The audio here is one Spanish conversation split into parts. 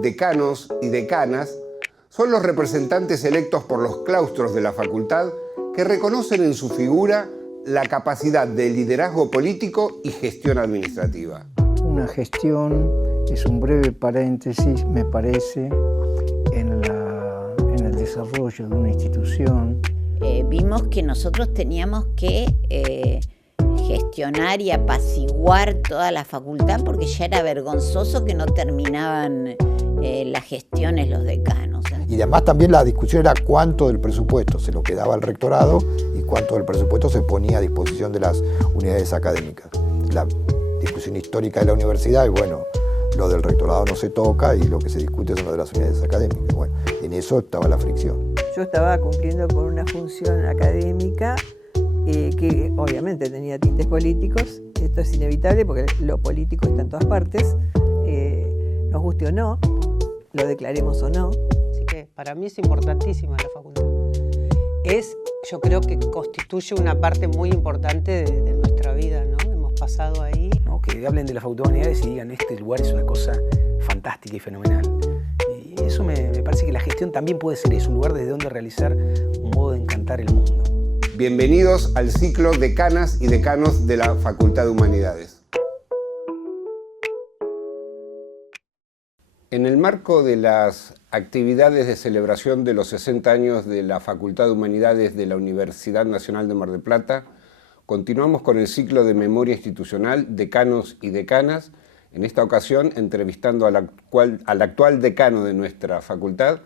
decanos y decanas son los representantes electos por los claustros de la facultad que reconocen en su figura la capacidad de liderazgo político y gestión administrativa. Una gestión es un breve paréntesis, me parece, en el desarrollo de una institución. Vimos que nosotros teníamos que gestionar y apaciguar toda la facultad porque ya era vergonzoso que no terminaban las gestiones los decanos. Y además también la discusión era cuánto del presupuesto se lo quedaba al rectorado y cuánto del presupuesto se ponía a disposición de las unidades académicas. La discusión histórica de la universidad y bueno, lo del rectorado no se toca y lo que se discute son lo de las unidades académicas. Bueno, en eso estaba la fricción. Yo estaba cumpliendo con una función académica que obviamente tenía tintes políticos. Esto es inevitable porque lo político está en todas partes, nos guste o no, lo declaremos o no. Así que para mí es importantísima la facultad. Yo creo que constituye una parte muy importante de nuestra vida, ¿no? Hemos pasado ahí. ¿No? Que hablen de la Facultad de Humanidades y digan este lugar es una cosa fantástica y fenomenal. Y eso me parece que la gestión también puede ser eso, un lugar desde donde realizar un modo de encantar el mundo. Bienvenidos al ciclo Decanas y Decanos de la Facultad de Humanidades. En el marco de las actividades de celebración de los 60 años de la Facultad de Humanidades de la Universidad Nacional de Mar del Plata, continuamos con el ciclo de memoria institucional Decanos y Decanas, en esta ocasión entrevistando al actual decano de nuestra facultad,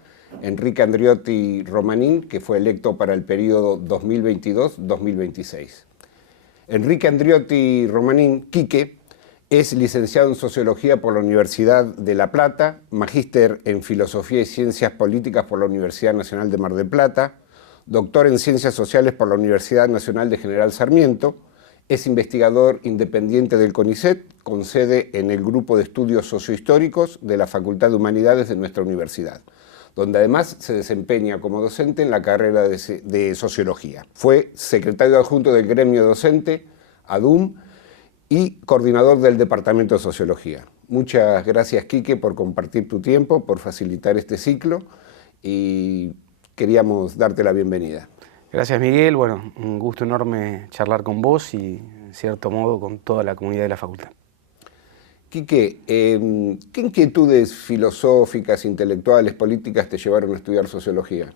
Enrique Andriotti Romanín, que fue electo para el periodo 2022-2026. Enrique Andriotti Romanín, Quique, es licenciado en Sociología por la Universidad de La Plata, magíster en Filosofía y Ciencias Políticas por la Universidad Nacional de Mar del Plata, doctor en Ciencias Sociales por la Universidad Nacional de General Sarmiento, es investigador independiente del CONICET, con sede en el Grupo de Estudios Sociohistóricos de la Facultad de Humanidades de nuestra universidad, donde además se desempeña como docente en la carrera de Sociología. Fue secretario adjunto del gremio docente, ADUM, y coordinador del Departamento de Sociología. Muchas gracias, Quique, por compartir tu tiempo, por facilitar este ciclo y queríamos darte la bienvenida. Gracias, Miguel. Bueno, un gusto enorme charlar con vos y, en cierto modo, con toda la comunidad de la facultad. Quique, ¿qué inquietudes filosóficas, intelectuales, políticas te llevaron a estudiar sociología?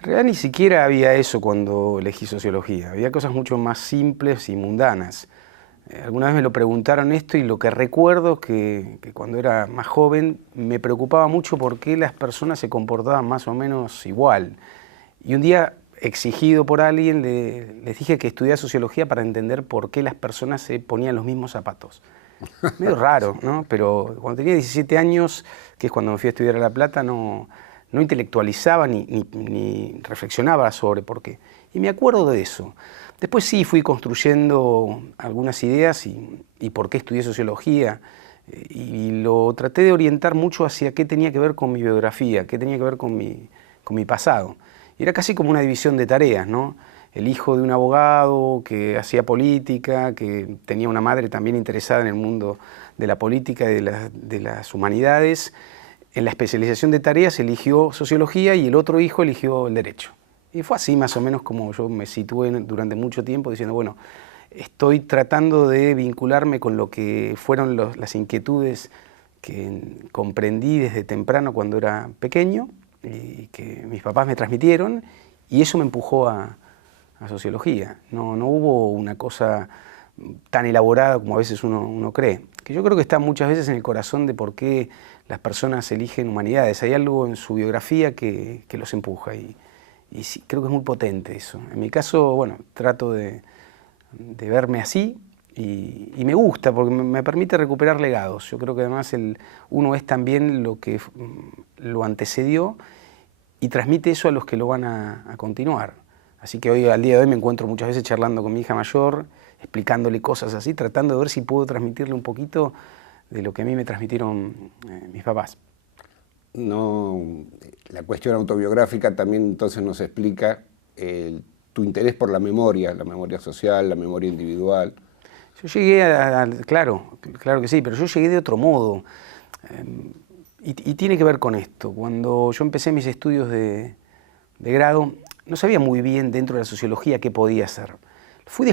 En realidad ni siquiera había eso cuando elegí sociología. Había cosas mucho más simples y mundanas. Alguna vez me lo preguntaron esto y lo que recuerdo es que cuando era más joven me preocupaba mucho por qué las personas se comportaban más o menos igual. Y un día, exigido por alguien, les dije que estudiaba sociología para entender por qué las personas se ponían los mismos zapatos. Medio raro, ¿no? Pero cuando tenía 17 años, que es cuando me fui a estudiar a La Plata, no intelectualizaba ni reflexionaba sobre por qué. Y me acuerdo de eso. Después sí fui construyendo algunas ideas y por qué estudié sociología y lo traté de orientar mucho hacia qué tenía que ver con mi biografía, qué tenía que ver con mi pasado. Y era casi como una división de tareas, ¿no? El hijo de un abogado que hacía política, que tenía una madre también interesada en el mundo de la política y de las humanidades. En la especialización de tareas eligió sociología y el otro hijo eligió el derecho. Y fue así más o menos como yo me situé durante mucho tiempo diciendo, bueno, estoy tratando de vincularme con lo que fueron las inquietudes que comprendí desde temprano cuando era pequeño y que mis papás me transmitieron y eso me empujó a sociología. No hubo una cosa tan elaborada como a veces uno cree, que yo creo que está muchas veces en el corazón de por qué las personas eligen humanidades. Hay algo en su biografía que los empuja y sí, creo que es muy potente eso. En mi caso, bueno, trato de verme así y me gusta porque me permite recuperar legados. Yo creo que además uno es también lo que lo antecedió y transmite eso a los que lo van a continuar. Así que al día de hoy me encuentro muchas veces charlando con mi hija mayor, explicándole cosas así, tratando de ver si puedo transmitirle un poquito de lo que a mí me transmitieron mis papás. No, la cuestión autobiográfica también entonces nos explica tu interés por la memoria social, la memoria individual. Yo llegué claro que sí, pero yo llegué de otro modo. Y tiene que ver con esto. Cuando yo empecé mis estudios de grado, no sabía muy bien dentro de la sociología qué podía hacer. Lo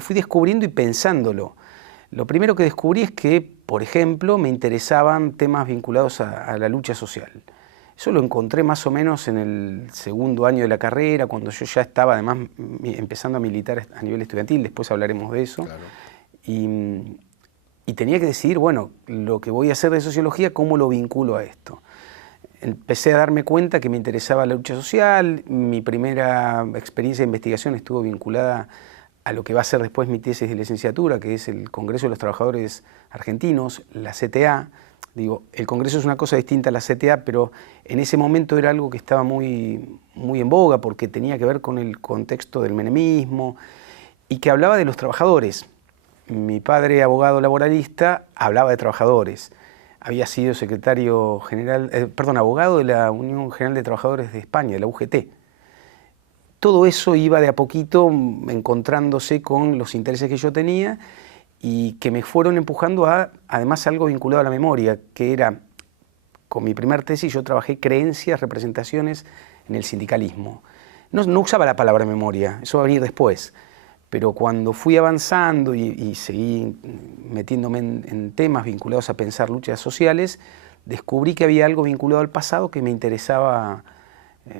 fui descubriendo y pensándolo. Lo primero que descubrí es que, por ejemplo, me interesaban temas vinculados a la lucha social. Eso lo encontré más o menos en el segundo año de la carrera, cuando yo ya estaba además empezando a militar a nivel estudiantil, después hablaremos de eso. Claro. Y tenía que decidir, bueno, lo que voy a hacer de sociología, ¿cómo lo vinculo a esto? Empecé a darme cuenta que me interesaba la lucha social. Mi primera experiencia de investigación estuvo vinculada a lo que va a ser después mi tesis de licenciatura, que es el Congreso de los Trabajadores Argentinos, la CTA. Digo, el Congreso es una cosa distinta a la CTA, pero en ese momento era algo que estaba muy en boga porque tenía que ver con el contexto del menemismo y que hablaba de los trabajadores. Mi padre, abogado laboralista, hablaba de trabajadores. Había sido secretario general, abogado de la Unión General de Trabajadores de España, de la UGT. Todo eso iba de a poquito encontrándose con los intereses que yo tenía y que me fueron empujando a, además, algo vinculado a la memoria, que era, con mi primer tesis, yo trabajé creencias, representaciones en el sindicalismo. No usaba la palabra memoria, eso va a venir después. Pero cuando fui avanzando y seguí metiéndome en temas vinculados a pensar luchas sociales, descubrí que había algo vinculado al pasado que me interesaba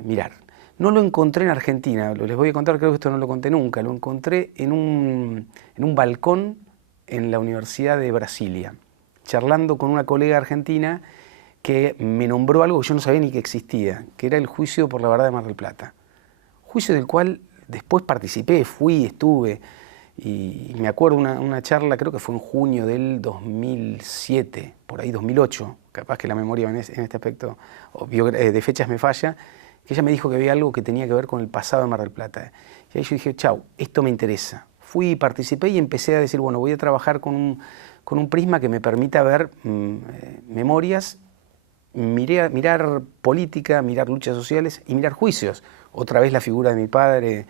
mirar. No lo encontré en Argentina, les voy a contar, creo que esto no lo conté nunca, lo encontré en un balcón en la Universidad de Brasilia, charlando con una colega argentina que me nombró algo que yo no sabía ni que existía, que era el juicio por la verdad de Mar del Plata. Juicio del cual después participé, estuve, y me acuerdo una charla, creo que fue en junio del 2007, por ahí 2008, capaz que la memoria en este aspecto de fechas me falla, que ella me dijo que había algo que tenía que ver con el pasado de Mar del Plata. Y ahí yo dije, chau, esto me interesa. Fui, participé y empecé a decir, bueno, voy a trabajar con un prisma que me permita ver memorias, mirar política, mirar luchas sociales y mirar juicios. Otra vez la figura de mi padre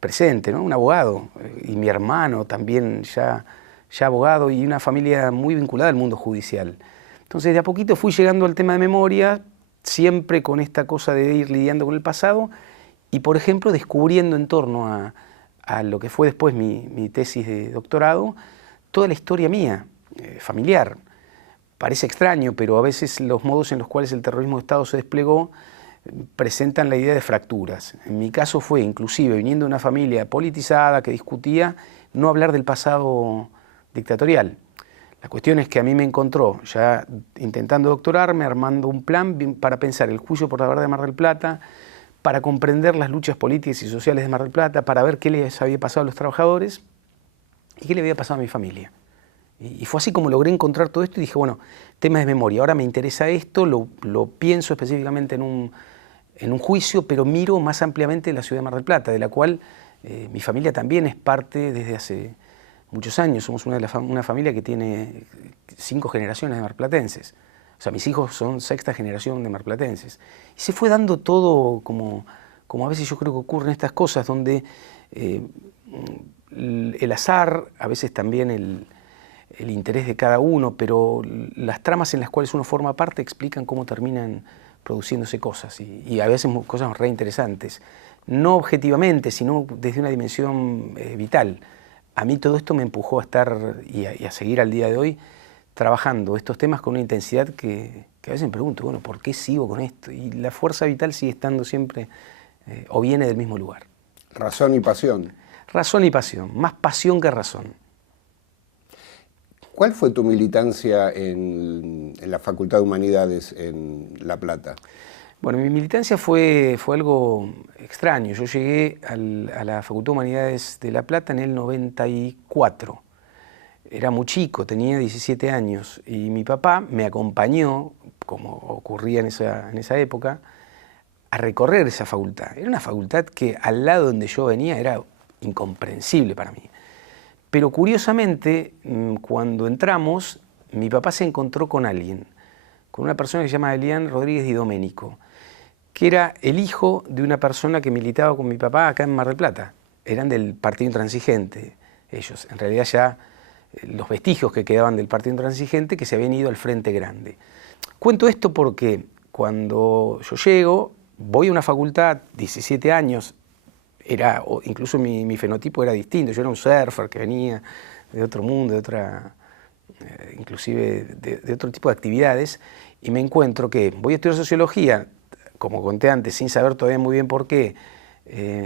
presente, ¿no? Un abogado, y mi hermano también ya abogado, y una familia muy vinculada al mundo judicial. Entonces de a poquito fui llegando al tema de memoria, siempre con esta cosa de ir lidiando con el pasado y, por ejemplo, descubriendo en torno a lo que fue después mi tesis de doctorado, toda la historia mía, familiar. Parece extraño, pero a veces los modos en los cuales el terrorismo de Estado se desplegó presentan la idea de fracturas. En mi caso fue, inclusive, viniendo de una familia politizada que discutía, no hablar del pasado dictatorial. La cuestión es que a mí me encontró, ya intentando doctorarme, armando un plan para pensar el juicio por la verdad de Mar del Plata, para comprender las luchas políticas y sociales de Mar del Plata, para ver qué les había pasado a los trabajadores y qué le había pasado a mi familia. Y fue así como logré encontrar todo esto y dije, bueno, temas de memoria, ahora me interesa esto, lo pienso específicamente en un juicio, pero miro más ampliamente la ciudad de Mar del Plata, de la cual mi familia también es parte desde hace muchos años. Somos una familia que tiene 5 generaciones de marplatenses. O sea, mis hijos son 6ª generación de marplatenses. Y se fue dando todo como a veces yo creo que ocurren estas cosas, donde el azar, a veces también el interés de cada uno, pero las tramas en las cuales uno forma parte explican cómo terminan produciéndose cosas, y a veces cosas re interesantes. No objetivamente, sino desde una dimensión vital. A mí todo esto me empujó a estar y a seguir al día de hoy trabajando estos temas con una intensidad que a veces me pregunto, bueno, ¿por qué sigo con esto? Y la fuerza vital sigue estando siempre, o viene del mismo lugar. Razón y pasión. Razón y pasión, más pasión que razón. ¿Cuál fue tu militancia en la Facultad de Humanidades en La Plata? Bueno, mi militancia fue algo extraño. Yo llegué a la Facultad de Humanidades de La Plata en el 94. Era muy chico, tenía 17 años, y mi papá me acompañó, como ocurría en esa época, a recorrer esa facultad. Era una facultad que al lado donde yo venía era incomprensible para mí. Pero curiosamente, cuando entramos, mi papá se encontró con alguien, con una persona que se llama Elian Rodríguez Di Domenico, que era el hijo de una persona que militaba con mi papá acá en Mar del Plata. Eran del Partido Intransigente, ellos. En realidad ya los vestigios que quedaban del Partido Intransigente, que se habían ido al Frente Grande. Cuento esto porque cuando yo llego, voy a una facultad, 17 años, incluso mi fenotipo era distinto, yo era un surfer que venía de otro mundo, inclusive de otro tipo de actividades, y me encuentro que voy a estudiar sociología, como conté antes, sin saber todavía muy bien por qué,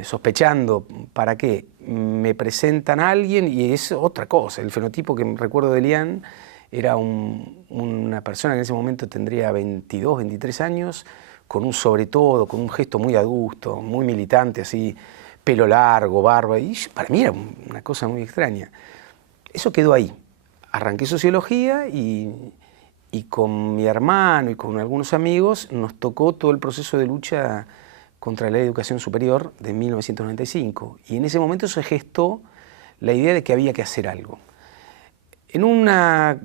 sospechando para qué, me presentan a alguien y es otra cosa. El fenotipo que recuerdo de Elian era una persona que en ese momento tendría 22, 23 años, con un sobre todo, con un gesto muy adusto, muy militante, así, pelo largo, barba, y para mí era una cosa muy extraña. Eso quedó ahí. Arranqué sociología y con mi hermano y con algunos amigos nos tocó todo el proceso de lucha contra la educación superior de 1995. Y en ese momento se gestó la idea de que había que hacer algo. En una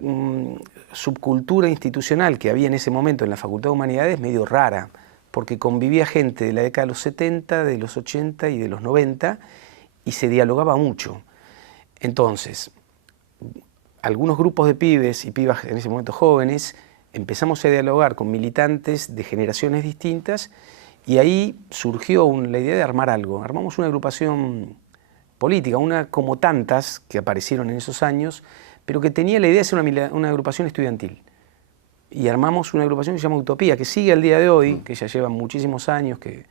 subcultura institucional que había en ese momento en la Facultad de Humanidades medio rara, porque convivía gente de la década de los 70, de los 80 y de los 90, y se dialogaba mucho. Entonces, algunos grupos de pibes y pibas en ese momento jóvenes, empezamos a dialogar con militantes de generaciones distintas, y ahí surgió la idea de armar algo. Armamos una agrupación política, una como tantas que aparecieron en esos años, pero que tenía la idea de ser una agrupación estudiantil. Y armamos una agrupación que se llama Utopía, que sigue al día de hoy, que ya lleva muchísimos años, que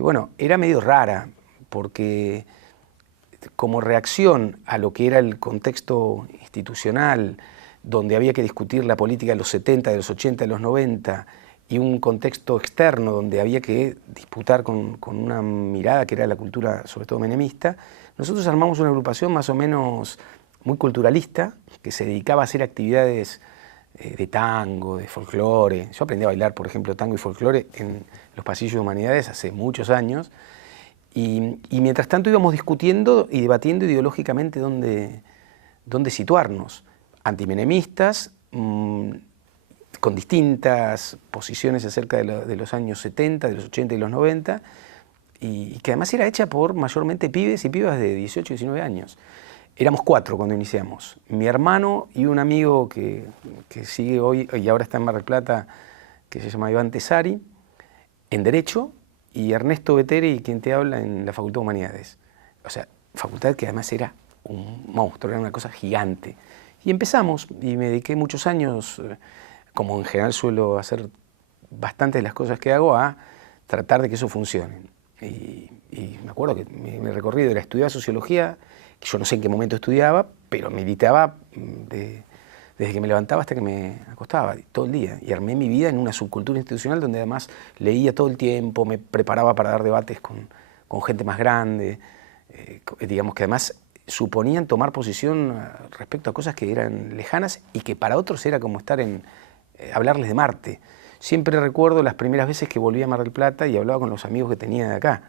bueno, era medio rara, porque como reacción a lo que era el contexto institucional, donde había que discutir la política de los 70, de los 80, de los 90, y un contexto externo donde había que disputar con una mirada que era la cultura, sobre todo menemista, nosotros armamos una agrupación más o menos muy culturalista, que se dedicaba a hacer actividades de tango, de folclore. Yo aprendí a bailar, por ejemplo, tango y folclore en los pasillos de Humanidades hace muchos años, y mientras tanto íbamos discutiendo y debatiendo ideológicamente dónde situarnos. Antimenemistas, con distintas posiciones acerca de los años 70, de los 80 y los 90, y que además era hecha por mayormente pibes y pibas de 18 y 19 años. Éramos 4 cuando iniciamos, mi hermano y un amigo que sigue hoy y ahora está en Mar del Plata, que se llama Iván Tesari, en Derecho, y Ernesto Veteri, quien te habla, en la Facultad de Humanidades. O sea, facultad que además era un monstruo, era una cosa gigante. Y empezamos, y me dediqué muchos años, como en general suelo hacer bastantes de las cosas que hago, a tratar de que eso funcione. Y me acuerdo que mi recorrido era estudiar sociología, que yo no sé en qué momento estudiaba, pero meditaba desde que me levantaba hasta que me acostaba, todo el día. Y armé mi vida en una subcultura institucional donde además leía todo el tiempo, me preparaba para dar debates con gente más grande, digamos que además suponían tomar posición respecto a cosas que eran lejanas y que para otros era como estar hablarles de Marte. Siempre recuerdo las primeras veces que volví a Mar del Plata y hablaba con los amigos que tenía de acá.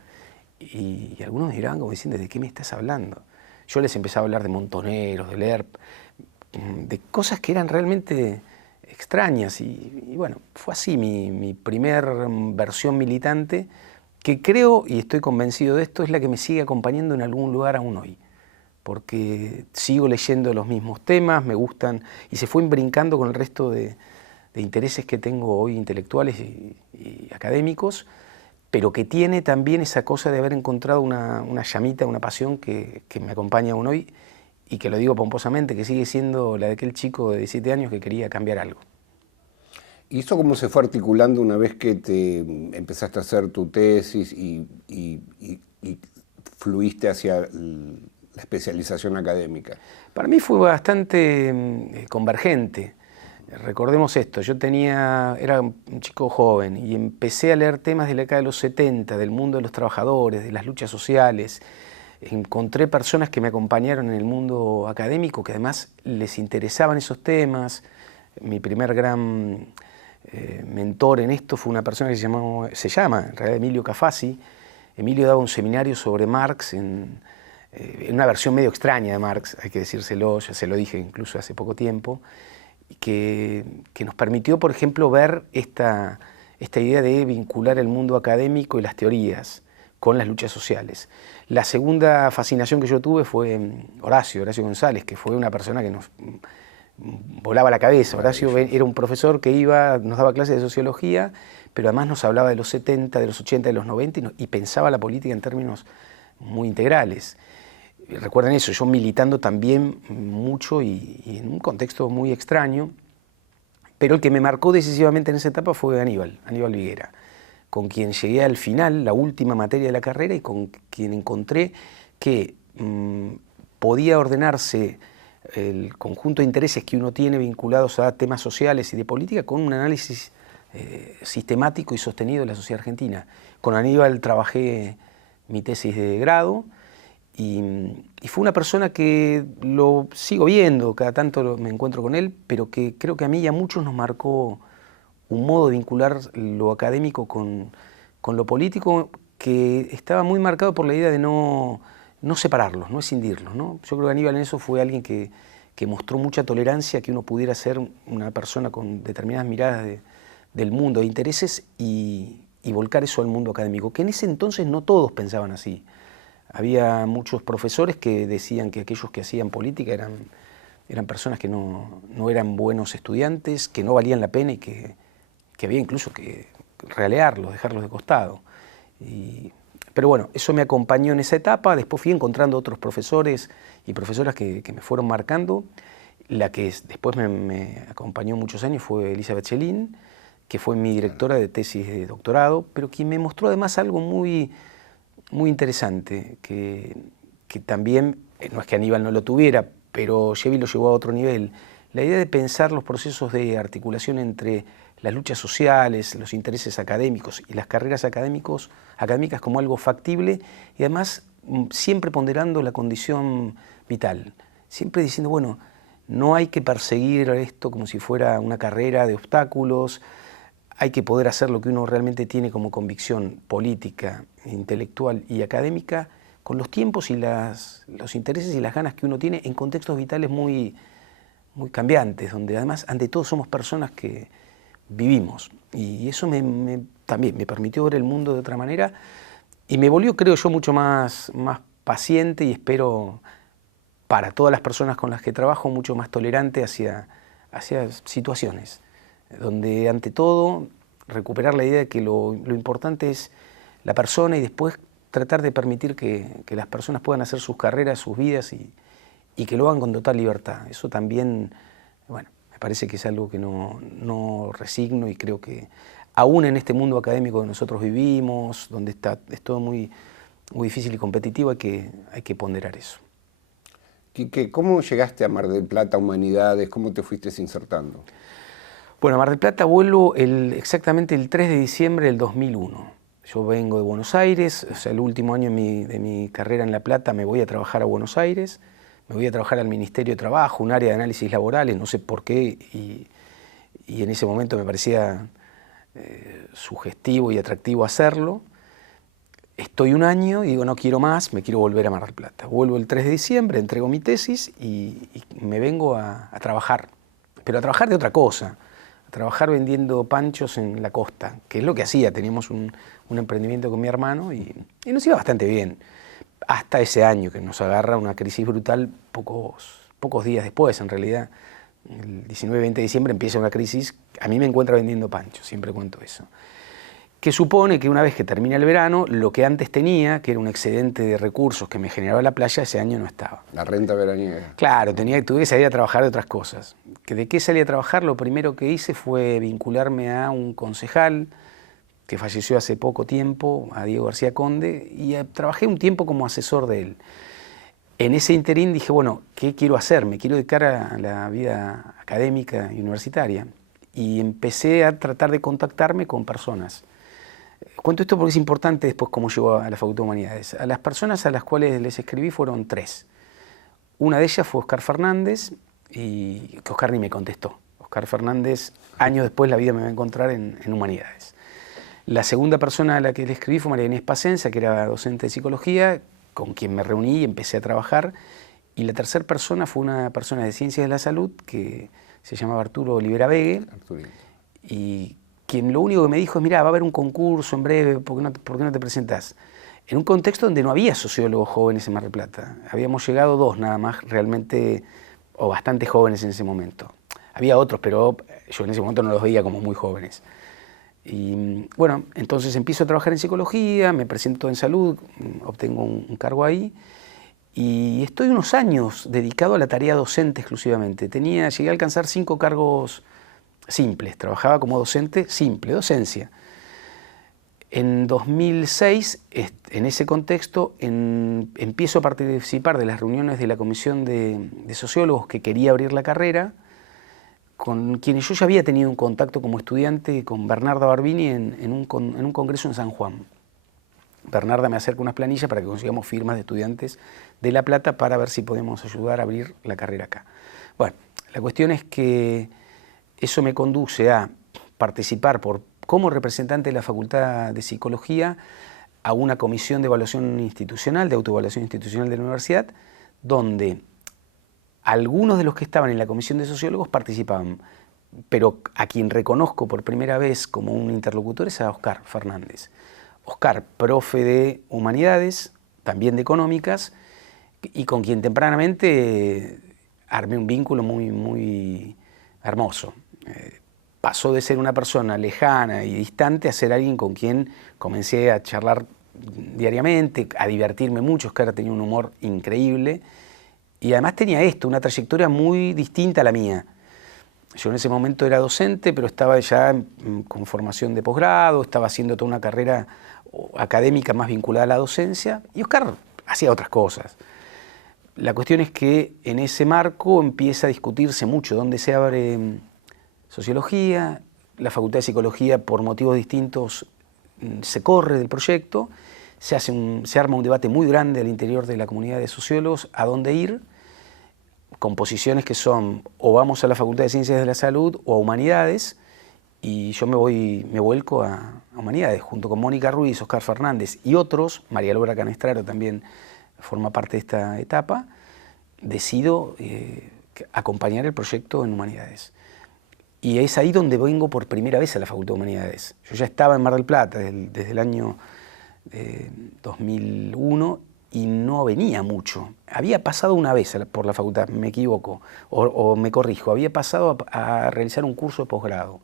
Y algunos me miraban como diciendo, ¿de qué me estás hablando? Yo les empezaba a hablar de Montoneros, de LERP, de cosas que eran realmente extrañas. Y bueno, fue así mi primer versión militante, que creo, y estoy convencido de esto, es la que me sigue acompañando en algún lugar aún hoy. Porque sigo leyendo los mismos temas, me gustan, y se fue brincando con el resto de intereses que tengo hoy intelectuales y académicos, pero que tiene también esa cosa de haber encontrado una llamita, una pasión que me acompaña aún hoy, y que lo digo pomposamente, que sigue siendo la de aquel chico de 17 años que quería cambiar algo. ¿Y eso cómo se fue articulando una vez que te empezaste a hacer tu tesis y fluiste hacia la especialización académica? Para mí fue bastante convergente. Recordemos esto, era un chico joven y empecé a leer temas de la década de los 70, del mundo de los trabajadores, de las luchas sociales. Encontré personas que me acompañaron en el mundo académico que además les interesaban esos temas. Mi primer gran mentor en esto fue una persona que se llama en realidad Emilio Cafasi. Emilio daba un seminario sobre Marx en una versión medio extraña de Marx, hay que decírselo, ya se lo dije incluso hace poco tiempo, que nos permitió, por ejemplo, ver esta idea de vincular el mundo académico y las teorías con las luchas sociales. La segunda fascinación que yo tuve fue Horacio González, que fue una persona que nos volaba la cabeza. Horacio era un profesor que nos daba clases de sociología, pero además nos hablaba de los 70, de los 80, de los 90 y pensaba la política en términos muy integrales. Recuerden eso, yo militando también mucho y en un contexto muy extraño, pero el que me marcó decisivamente en esa etapa fue Aníbal Viguera, con quien llegué al final, la última materia de la carrera, y con quien encontré que podía ordenarse el conjunto de intereses que uno tiene vinculados a temas sociales y de política con un análisis sistemático y sostenido de la sociedad argentina. Con Aníbal trabajé mi tesis de grado y fue una persona que lo sigo viendo, cada tanto me encuentro con él, pero que creo que a mí y a muchos nos marcó un modo de vincular lo académico con lo político que estaba muy marcado por la idea de no separarlos, no escindirlos, ¿no? Yo creo que Aníbal en eso fue alguien que mostró mucha tolerancia a que uno pudiera ser una persona con determinadas miradas del mundo, de intereses, y volcar eso al mundo académico, que en ese entonces no todos pensaban así. Había muchos profesores que decían que aquellos que hacían política eran personas que no eran buenos estudiantes, que no valían la pena y que había incluso que relearlos, dejarlos de costado. Pero bueno, eso me acompañó en esa etapa. Después fui encontrando otros profesores y profesoras que me fueron marcando. La que después me acompañó muchos años fue Elizabeth Chelín, que fue mi directora de tesis de doctorado, pero quien me mostró además algo muy interesante, que también, no es que Aníbal no lo tuviera, pero Chevy lo llevó a otro nivel. La idea de pensar los procesos de articulación entre las luchas sociales, los intereses académicos y las carreras académicas como algo factible, y además siempre ponderando la condición vital, siempre diciendo, bueno, no hay que perseguir esto como si fuera una carrera de obstáculos, hay que poder hacer lo que uno realmente tiene como convicción política, intelectual y académica, con los tiempos y los intereses y las ganas que uno tiene en contextos vitales muy cambiantes, donde además ante todo somos personas que vivimos. Y eso también me permitió ver el mundo de otra manera y me volvió, creo yo, mucho más paciente, y espero para todas las personas con las que trabajo, mucho más tolerante hacia situaciones donde ante todo recuperar la idea de que lo importante es la persona, y después tratar de permitir que las personas puedan hacer sus carreras, sus vidas, y que lo hagan con total libertad. Eso también, bueno, me parece que es algo que no resigno, y creo que aún en este mundo académico que nosotros vivimos, donde es todo muy difícil y competitivo, hay que ponderar eso. Quique, ¿cómo llegaste a Mar del Plata, Humanidades? ¿Cómo te fuiste insertando? Bueno, a Mar del Plata vuelvo exactamente el 3 de diciembre del 2001. Yo vengo de Buenos Aires, o sea, el último año de mi carrera en La Plata me voy a trabajar a Buenos Aires, me voy a trabajar al Ministerio de Trabajo, un área de análisis laborales, no sé por qué, y en ese momento me parecía sugestivo y atractivo hacerlo. Estoy un año y digo, no quiero más, me quiero volver a Mar del Plata. Vuelvo el 3 de diciembre, entrego mi tesis y me vengo a trabajar, pero a trabajar de otra cosa. Trabajar vendiendo panchos en la costa, que es lo que hacía. Teníamos un emprendimiento con mi hermano y nos iba bastante bien. Hasta ese año que nos agarra una crisis brutal, pocos días después, en realidad. El 19-20 de diciembre empieza una crisis, a mí me encuentra vendiendo panchos, siempre cuento eso. Que supone que una vez que termina el verano, lo que antes tenía, que era un excedente de recursos que me generaba la playa, ese año no estaba. La renta veraniega. Claro, tuve que salir a trabajar de otras cosas. ¿De qué salí a trabajar? Lo primero que hice fue vincularme a un concejal que falleció hace poco tiempo, a Diego García Conde, y trabajé un tiempo como asesor de él. En ese interín dije, bueno, ¿qué quiero hacer? Me quiero dedicar a la vida académica y universitaria. Y empecé a tratar de contactarme con personas. Cuento esto porque es importante después cómo llegó a la Facultad de Humanidades. A las personas a las cuales les escribí fueron 3. Una de ellas fue Oscar Fernández, y que Oscar ni me contestó. Oscar Fernández, años después la vida me va a encontrar en Humanidades. La segunda persona a la que le escribí fue María Inés Pacenza, que era docente de psicología, con quien me reuní y empecé a trabajar. Y la tercera persona fue una persona de Ciencias de la Salud que se llamaba Arturo Olivera Vegue, y quien lo único que me dijo es, mirá, va a haber un concurso en breve, ¿por qué no te presentás? en un contexto donde no había sociólogos jóvenes en Mar del Plata. Habíamos llegado 2 nada más realmente, o bastante jóvenes en ese momento. Había otros, pero yo en ese momento no los veía como muy jóvenes. Y bueno, entonces empiezo a trabajar en psicología, me presento en salud, obtengo un cargo ahí y estoy unos años dedicado a la tarea docente exclusivamente. Llegué a alcanzar 5 cargos simples, trabajaba como docente simple, docencia. En 2006, en ese contexto, empiezo a participar de las reuniones de la comisión de sociólogos que quería abrir la carrera, con quienes yo ya había tenido un contacto como estudiante con Bernarda Barbini en un congreso en San Juan. Bernarda me acerca unas planillas para que consigamos firmas de estudiantes de La Plata para ver si podemos ayudar a abrir la carrera acá. Bueno, la cuestión es que eso me conduce a participar como representante de la Facultad de Psicología a una comisión de evaluación institucional, de autoevaluación institucional de la universidad, donde algunos de los que estaban en la comisión de sociólogos participaban, pero a quien reconozco por primera vez como un interlocutor es a Oscar Fernández. Oscar, profe de Humanidades, también de Económicas, y con quien tempranamente armé un vínculo muy hermoso. Pasó de ser una persona lejana y distante a ser alguien con quien comencé a charlar diariamente, a divertirme mucho. Oscar tenía un humor increíble y además tenía una trayectoria muy distinta a la mía. Yo en ese momento era docente, pero estaba ya con formación de posgrado, estaba haciendo toda una carrera académica más vinculada a la docencia, y Oscar hacía otras cosas. La cuestión es que en ese marco empieza a discutirse mucho dónde se abre sociología, la Facultad de Psicología por motivos distintos se corre del proyecto, se arma un debate muy grande al interior de la comunidad de sociólogos a dónde ir, con posiciones que son o vamos a la Facultad de Ciencias de la Salud o a Humanidades, y yo me vuelco a Humanidades, junto con Mónica Ruiz, Oscar Fernández y otros. María Laura Canestraro también forma parte de esta etapa. Decido acompañar el proyecto en Humanidades. Y es ahí donde vengo por primera vez a la Facultad de Humanidades. Yo ya estaba en Mar del Plata desde el año 2001 y no venía mucho. Había pasado una vez por la facultad, me equivoco, o me corrijo, había pasado a realizar un curso de posgrado.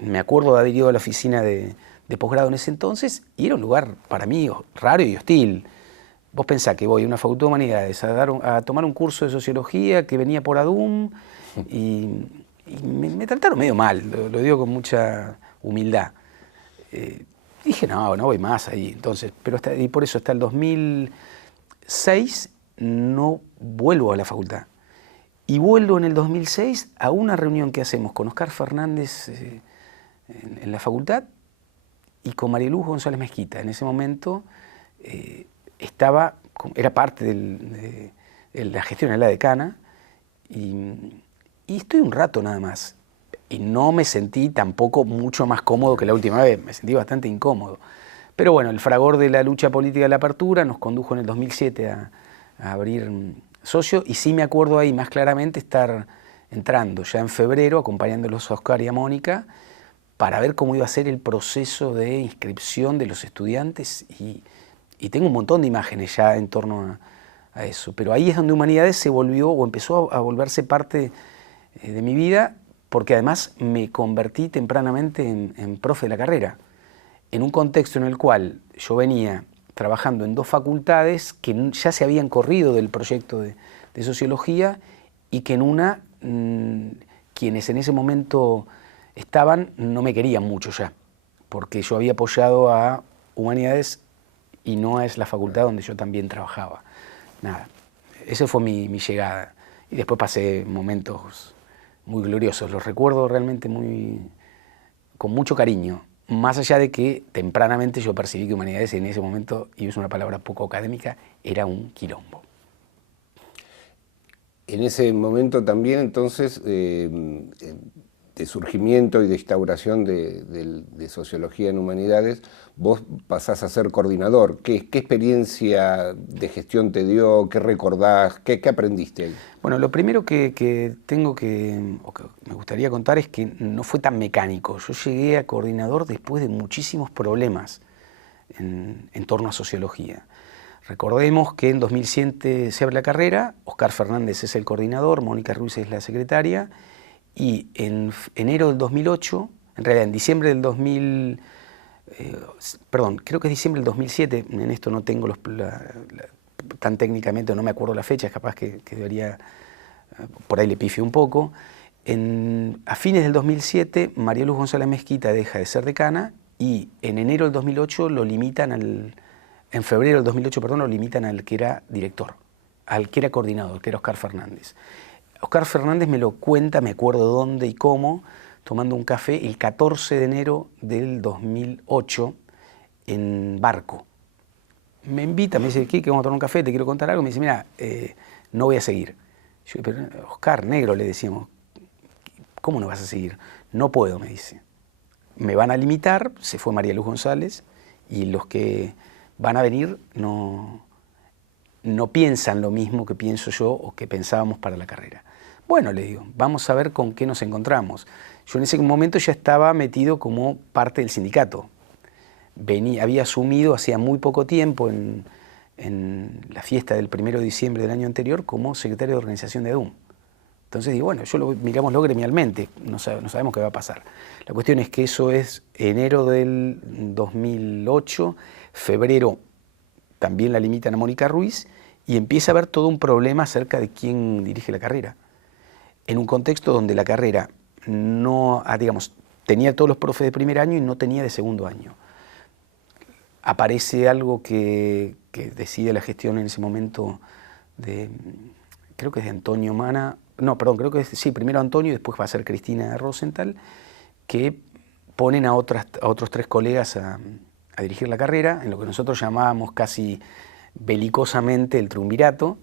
Me acuerdo de haber ido a la oficina de posgrado en ese entonces y era un lugar para mí raro y hostil. Vos pensás que voy a una Facultad de Humanidades a tomar un curso de sociología que venía por ADUM y me trataron medio mal, lo digo con mucha humildad. Dije, no voy más ahí. Entonces, y por eso hasta el 2006 no vuelvo a la facultad. Y vuelvo en el 2006 a una reunión que hacemos con Oscar Fernández en la facultad y con María Luz González Mezquita. En ese momento era parte de la gestión, era la decana, y estoy un rato nada más. Y no me sentí tampoco mucho más cómodo que la última vez, me sentí bastante incómodo. Pero bueno, el fragor de la lucha política de la apertura nos condujo en el 2007 a abrir socio, y sí me acuerdo ahí más claramente estar entrando ya en febrero, acompañándolos a Oscar y a Mónica, para ver cómo iba a ser el proceso de inscripción de los estudiantes, y tengo un montón de imágenes ya en torno a eso. Pero ahí es donde Humanidades se volvió, o empezó a volverse parte de mi vida, porque además me convertí tempranamente en profe de la carrera, en un contexto en el cual yo venía trabajando en 2 facultades que ya se habían corrido del proyecto de sociología, y que en una, quienes en ese momento estaban, no me querían mucho ya, porque yo había apoyado a Humanidades y no es la facultad donde yo también trabajaba. Nada, esa fue mi llegada, y después pasé momentos muy gloriosos, los recuerdo realmente con mucho cariño, más allá de que tempranamente yo percibí que Humanidades en ese momento, y es una palabra poco académica, era un quilombo. En ese momento también, entonces, de surgimiento y de instauración de sociología en Humanidades, vos pasás a ser coordinador. ¿Qué experiencia de gestión te dio? ¿Qué recordás? ¿Qué aprendiste ahí? Bueno, lo primero que me gustaría contar es que no fue tan mecánico. Yo llegué a coordinador después de muchísimos problemas. en torno a sociología. Recordemos que en 2007 se abre la carrera, Oscar Fernández es el coordinador, Mónica Ruiz es la secretaria, y en enero del 2008, en realidad en diciembre del 2000, creo que es diciembre del 2007, en esto no tengo tan técnicamente, no me acuerdo la fecha, es capaz que debería, por ahí le pifio un poco. A fines del 2007, María Luz González Mezquita deja de ser decana y en enero del 2008 lo limitan en febrero del 2008, lo limitan al que era director, al que era coordinador, que era Oscar Fernández. Oscar Fernández me lo cuenta, me acuerdo dónde y cómo, tomando un café el 14 de enero del 2008 en Barco. Me invita, me dice, ¿qué? Vamos a tomar un café, te quiero contar algo. Me dice, mira, no voy a seguir. Yo, pero Oscar, negro, le decíamos, ¿cómo no vas a seguir? No puedo, me dice. Me van a limitar, se fue María Luz González, y los que van a venir no piensan lo mismo que pienso yo o que pensábamos para la carrera. Bueno, le digo, vamos a ver con qué nos encontramos. Yo en ese momento ya estaba metido como parte del sindicato. Había asumido hacía muy poco tiempo en la fiesta del 1 de diciembre del año anterior como secretario de organización de ADUM. Entonces digo, bueno, mirámoslo gremialmente, no sabemos qué va a pasar. La cuestión es que eso es enero del 2008, febrero también la limitan a Mónica Ruiz y empieza a haber todo un problema acerca de quién dirige la carrera. En un contexto donde la carrera tenía todos los profes de primer año y no tenía de segundo año. Aparece algo que decide la gestión en ese momento creo que es de Antonio Mana, creo que sí, primero Antonio y después va a ser Cristina Rosenthal, que ponen a otros 3 colegas a dirigir la carrera, en lo que nosotros llamábamos casi belicosamente el triunvirato.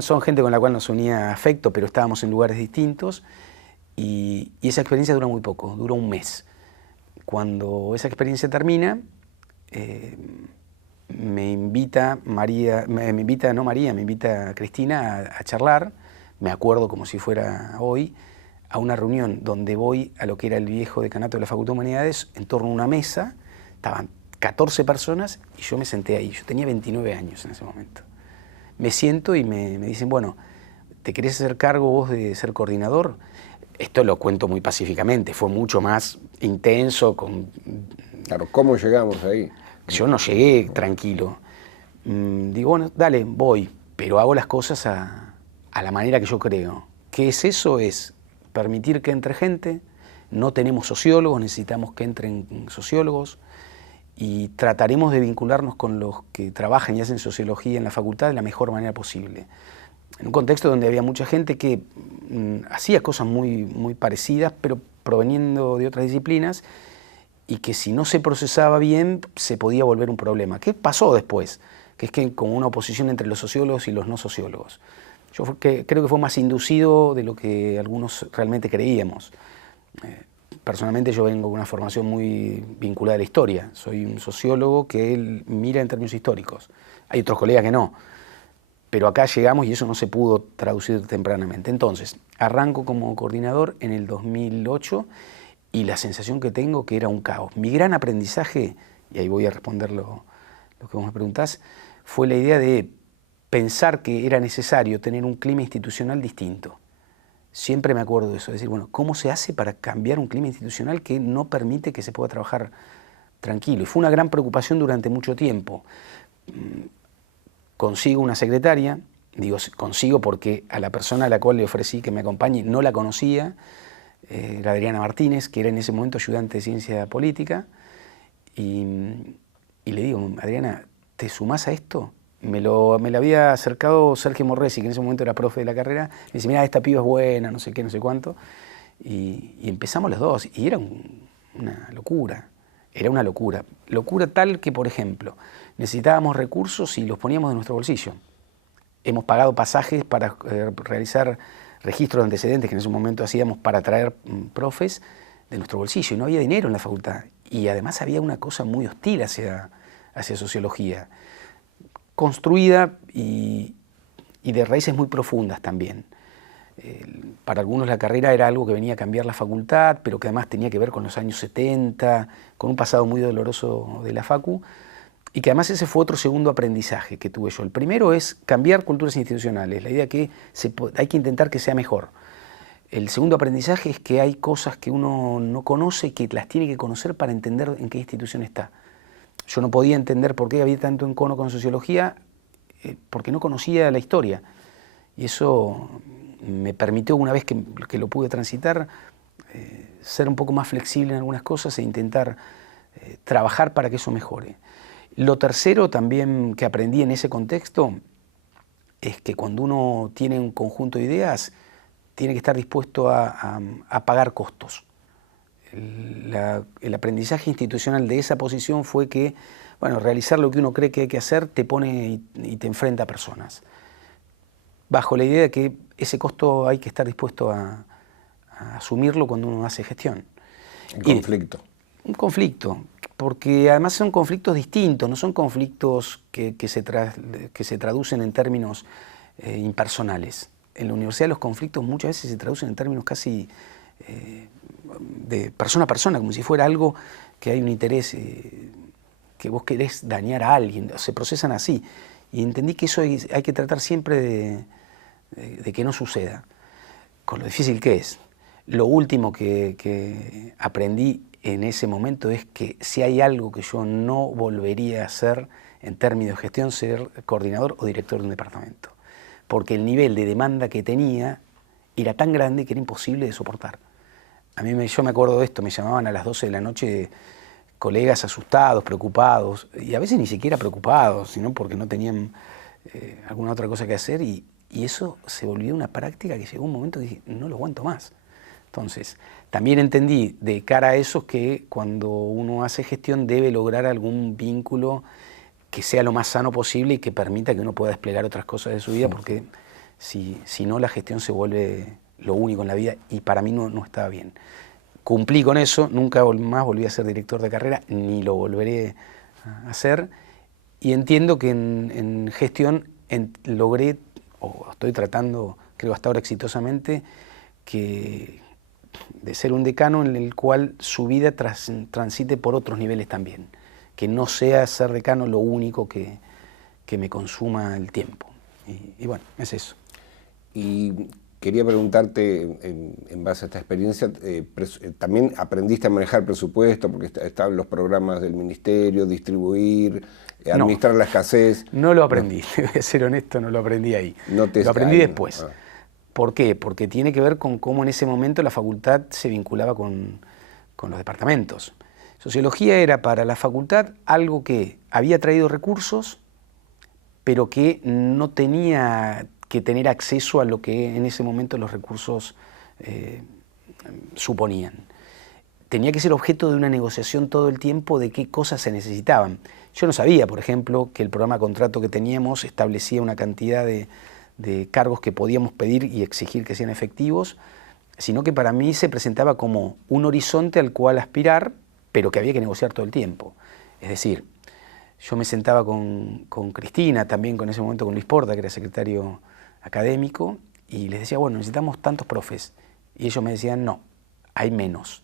Son gente con la cual nos unía afecto, pero estábamos en lugares distintos, y esa experiencia dura muy poco, dura un mes. Cuando esa experiencia termina, me invita Cristina a charlar, me acuerdo como si fuera hoy, a una reunión donde voy a lo que era el viejo decanato de la Facultad de Humanidades, en torno a una mesa, estaban 14 personas y yo me senté ahí. Yo tenía 29 años en ese momento. Me siento y me dicen, bueno, ¿te querés hacer cargo vos de ser coordinador? Esto lo cuento muy pacíficamente, fue mucho más intenso. Claro, ¿cómo llegamos ahí? Yo no llegué tranquilo. Digo, bueno, dale, voy, pero hago las cosas a la manera que yo creo. ¿Qué es eso? Es permitir que entre gente. No tenemos sociólogos, necesitamos que entren sociólogos y trataremos de vincularnos con los que trabajan y hacen sociología en la facultad de la mejor manera posible. En un contexto donde había mucha gente que hacía cosas muy, muy parecidas, pero proveniendo de otras disciplinas, y que si no se procesaba bien se podía volver un problema. ¿Qué pasó después? Que es que como una oposición entre los sociólogos y los no sociólogos. Yo creo que fue más inducido de lo que algunos realmente creíamos. Personalmente yo vengo con una formación muy vinculada a la historia. Soy un sociólogo que mira en términos históricos. Hay otros colegas que no. Pero acá llegamos y eso no se pudo traducir tempranamente. Entonces, arranco como coordinador en el 2008 y la sensación que tengo que era un caos. Mi gran aprendizaje, y ahí voy a responder lo que vos me preguntás, fue la idea de pensar que era necesario tener un clima institucional distinto. Siempre me acuerdo de eso, decir, bueno, ¿cómo se hace para cambiar un clima institucional que no permite que se pueda trabajar tranquilo? Y fue una gran preocupación durante mucho tiempo. Consigo una secretaria, digo consigo porque a la persona a la cual le ofrecí que me acompañe no la conocía, era Adriana Martínez, que era en ese momento ayudante de ciencia política, y le digo, Adriana, ¿te sumás a esto? Me la había acercado Sergio Morresi, que en ese momento era profe de la carrera, me dice, mira, esta piba es buena, no sé qué, no sé cuánto, y empezamos los dos, y era una locura, locura tal que, por ejemplo, necesitábamos recursos y los poníamos de nuestro bolsillo. Hemos pagado pasajes para realizar registros de antecedentes que en ese momento hacíamos para traer profes de nuestro bolsillo, y no había dinero en la facultad, y además había una cosa muy hostil hacia sociología, construida y de raíces muy profundas también. Para algunos la carrera era algo que venía a cambiar la facultad, pero que además tenía que ver con los años 70, con un pasado muy doloroso de la facu, y que además ese fue otro segundo aprendizaje que tuve yo. El primero es cambiar culturas institucionales, la idea que hay que intentar que sea mejor. El segundo aprendizaje es que hay cosas que uno no conoce y que las tiene que conocer para entender en qué institución está. Yo no podía entender por qué había tanto encono con sociología, porque no conocía la historia. Y eso me permitió, una vez que lo pude transitar, ser un poco más flexible en algunas cosas e intentar trabajar para que eso mejore. Lo tercero también que aprendí en ese contexto es que cuando uno tiene un conjunto de ideas, tiene que estar dispuesto a pagar costos. El aprendizaje institucional de esa posición fue que, bueno, realizar lo que uno cree que hay que hacer te pone y te enfrenta a personas, bajo la idea de que ese costo hay que estar dispuesto a asumirlo cuando uno hace gestión. Un conflicto. Un conflicto, porque además son conflictos distintos, no son conflictos que se traducen en términos impersonales. En la universidad los conflictos muchas veces se traducen en términos casi de persona a persona, como si fuera algo que hay un interés, que vos querés dañar a alguien, se procesan así. Y entendí que eso hay que tratar siempre de que no suceda, con lo difícil que es. Lo último que aprendí en ese momento es que si hay algo que yo no volvería a hacer en términos de gestión, ser coordinador o director de un departamento. Porque el nivel de demanda que tenía era tan grande que era imposible de soportar. Yo me acuerdo de esto, me llamaban a las 12 de la noche colegas asustados, preocupados, y a veces ni siquiera preocupados, sino porque no tenían alguna otra cosa que hacer, y eso se volvió una práctica que llegó un momento que dije, no lo aguanto más. Entonces, también entendí de cara a eso que cuando uno hace gestión debe lograr algún vínculo que sea lo más sano posible y que permita que uno pueda desplegar otras cosas de su vida, porque si no la gestión se vuelve lo único en la vida y para mí no estaba bien. Cumplí con eso, nunca más volví a ser director de carrera, ni lo volveré a hacer, y entiendo que en gestión logré, o estoy tratando, creo hasta ahora exitosamente, de ser un decano en el cual su vida transite por otros niveles también, que no sea ser decano lo único que me consuma el tiempo. Y bueno, es eso. Y quería preguntarte, en base a esta experiencia, también aprendiste a manejar presupuesto, porque estaban los programas del ministerio, distribuir, administrar la escasez. No lo aprendí, voy a ser honesto, no lo aprendí ahí. Lo aprendí después. ¿Por qué? Porque tiene que ver con cómo en ese momento la facultad se vinculaba con los departamentos. Sociología era para la facultad algo que había traído recursos, pero que no tenía que tener acceso a lo que en ese momento los recursos suponían. Tenía que ser objeto de una negociación todo el tiempo de qué cosas se necesitaban. Yo no sabía, por ejemplo, que el programa de contrato que teníamos establecía una cantidad de cargos que podíamos pedir y exigir que sean efectivos, sino que para mí se presentaba como un horizonte al cual aspirar, pero que había que negociar todo el tiempo. Es decir, yo me sentaba con Cristina, también en ese momento con Luis Porta, que era secretario académico, y les decía, bueno, necesitamos tantos profes. Y ellos me decían, no, hay menos.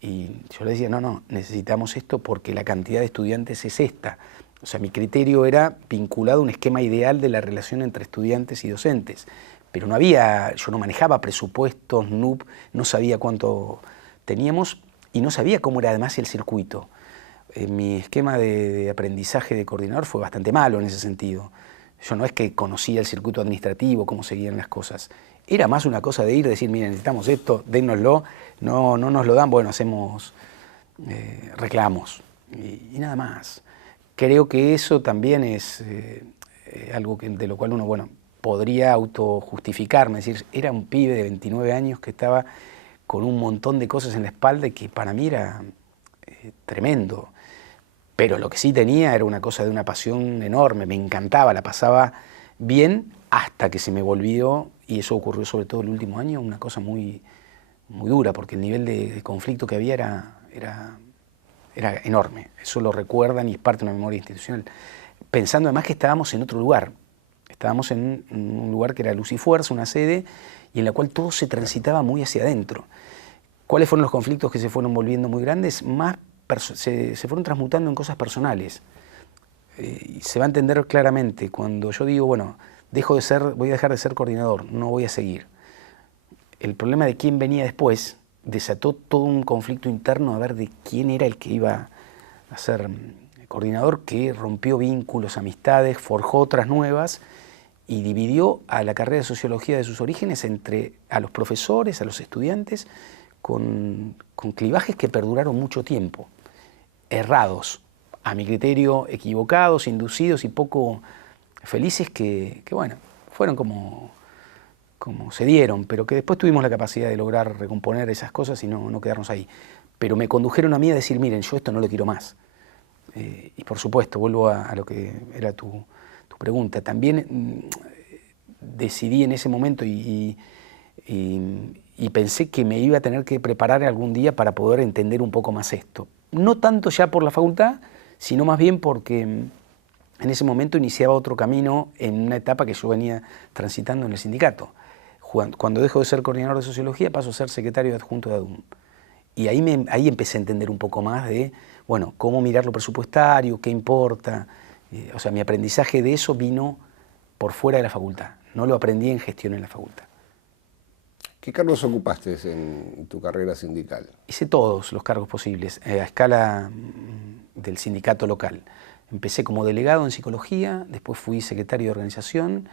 Y yo les decía, no, necesitamos esto porque la cantidad de estudiantes es esta. O sea, mi criterio era vinculado a un esquema ideal de la relación entre estudiantes y docentes. Pero yo no manejaba presupuestos, NUP, no sabía cuánto teníamos y no sabía cómo era además el circuito. Mi esquema de aprendizaje de coordinador fue bastante malo en ese sentido. Yo no es que conocía el circuito administrativo, cómo seguían las cosas. Era más una cosa de ir, decir, miren, necesitamos esto, dénnoslo, no nos lo dan, bueno, hacemos reclamos y nada más. Creo que eso también es algo de lo cual uno, podría autojustificarme, es decir, era un pibe de 29 años que estaba con un montón de cosas en la espalda y que para mí era tremendo. Pero lo que sí tenía era una cosa de una pasión enorme, me encantaba, la pasaba bien hasta que se me volvió, y eso ocurrió sobre todo el último año, una cosa muy, muy dura, porque el nivel de conflicto que había era enorme. Eso lo recuerdan y es parte de una memoria institucional. Pensando además que estábamos en otro lugar. Estábamos en un lugar que era Luz y Fuerza, una sede, y en la cual todo se transitaba muy hacia adentro. ¿Cuáles fueron los conflictos que se fueron volviendo muy grandes? Se fueron transmutando en cosas personales. Y se va a entender claramente cuando yo digo, bueno, voy a dejar de ser coordinador, no voy a seguir. El problema de quién venía después desató todo un conflicto interno a ver de quién era el que iba a ser coordinador, que rompió vínculos, amistades, forjó otras nuevas y dividió a la carrera de sociología de sus orígenes entre a los profesores, a los estudiantes, con clivajes que perduraron mucho tiempo, errados, a mi criterio equivocados, inducidos y poco felices que bueno, fueron como se dieron, pero que después tuvimos la capacidad de lograr recomponer esas cosas y no quedarnos ahí. Pero me condujeron a mí a decir, miren, yo esto no lo quiero más. Y por supuesto, vuelvo a lo que era tu pregunta. También decidí en ese momento y pensé que me iba a tener que preparar algún día para poder entender un poco más esto. No tanto ya por la facultad, sino más bien porque en ese momento iniciaba otro camino en una etapa que yo venía transitando en el sindicato. Cuando dejo de ser coordinador de sociología paso a ser secretario adjunto de ADUM. Y ahí empecé a entender un poco más de, bueno, cómo mirar lo presupuestario, qué importa. O sea, mi aprendizaje de eso vino por fuera de la facultad. No lo aprendí en gestión en la facultad. ¿Qué cargos ocupaste en tu carrera sindical? Hice todos los cargos posibles, a escala del sindicato local. Empecé como delegado en psicología, después fui secretario de organización,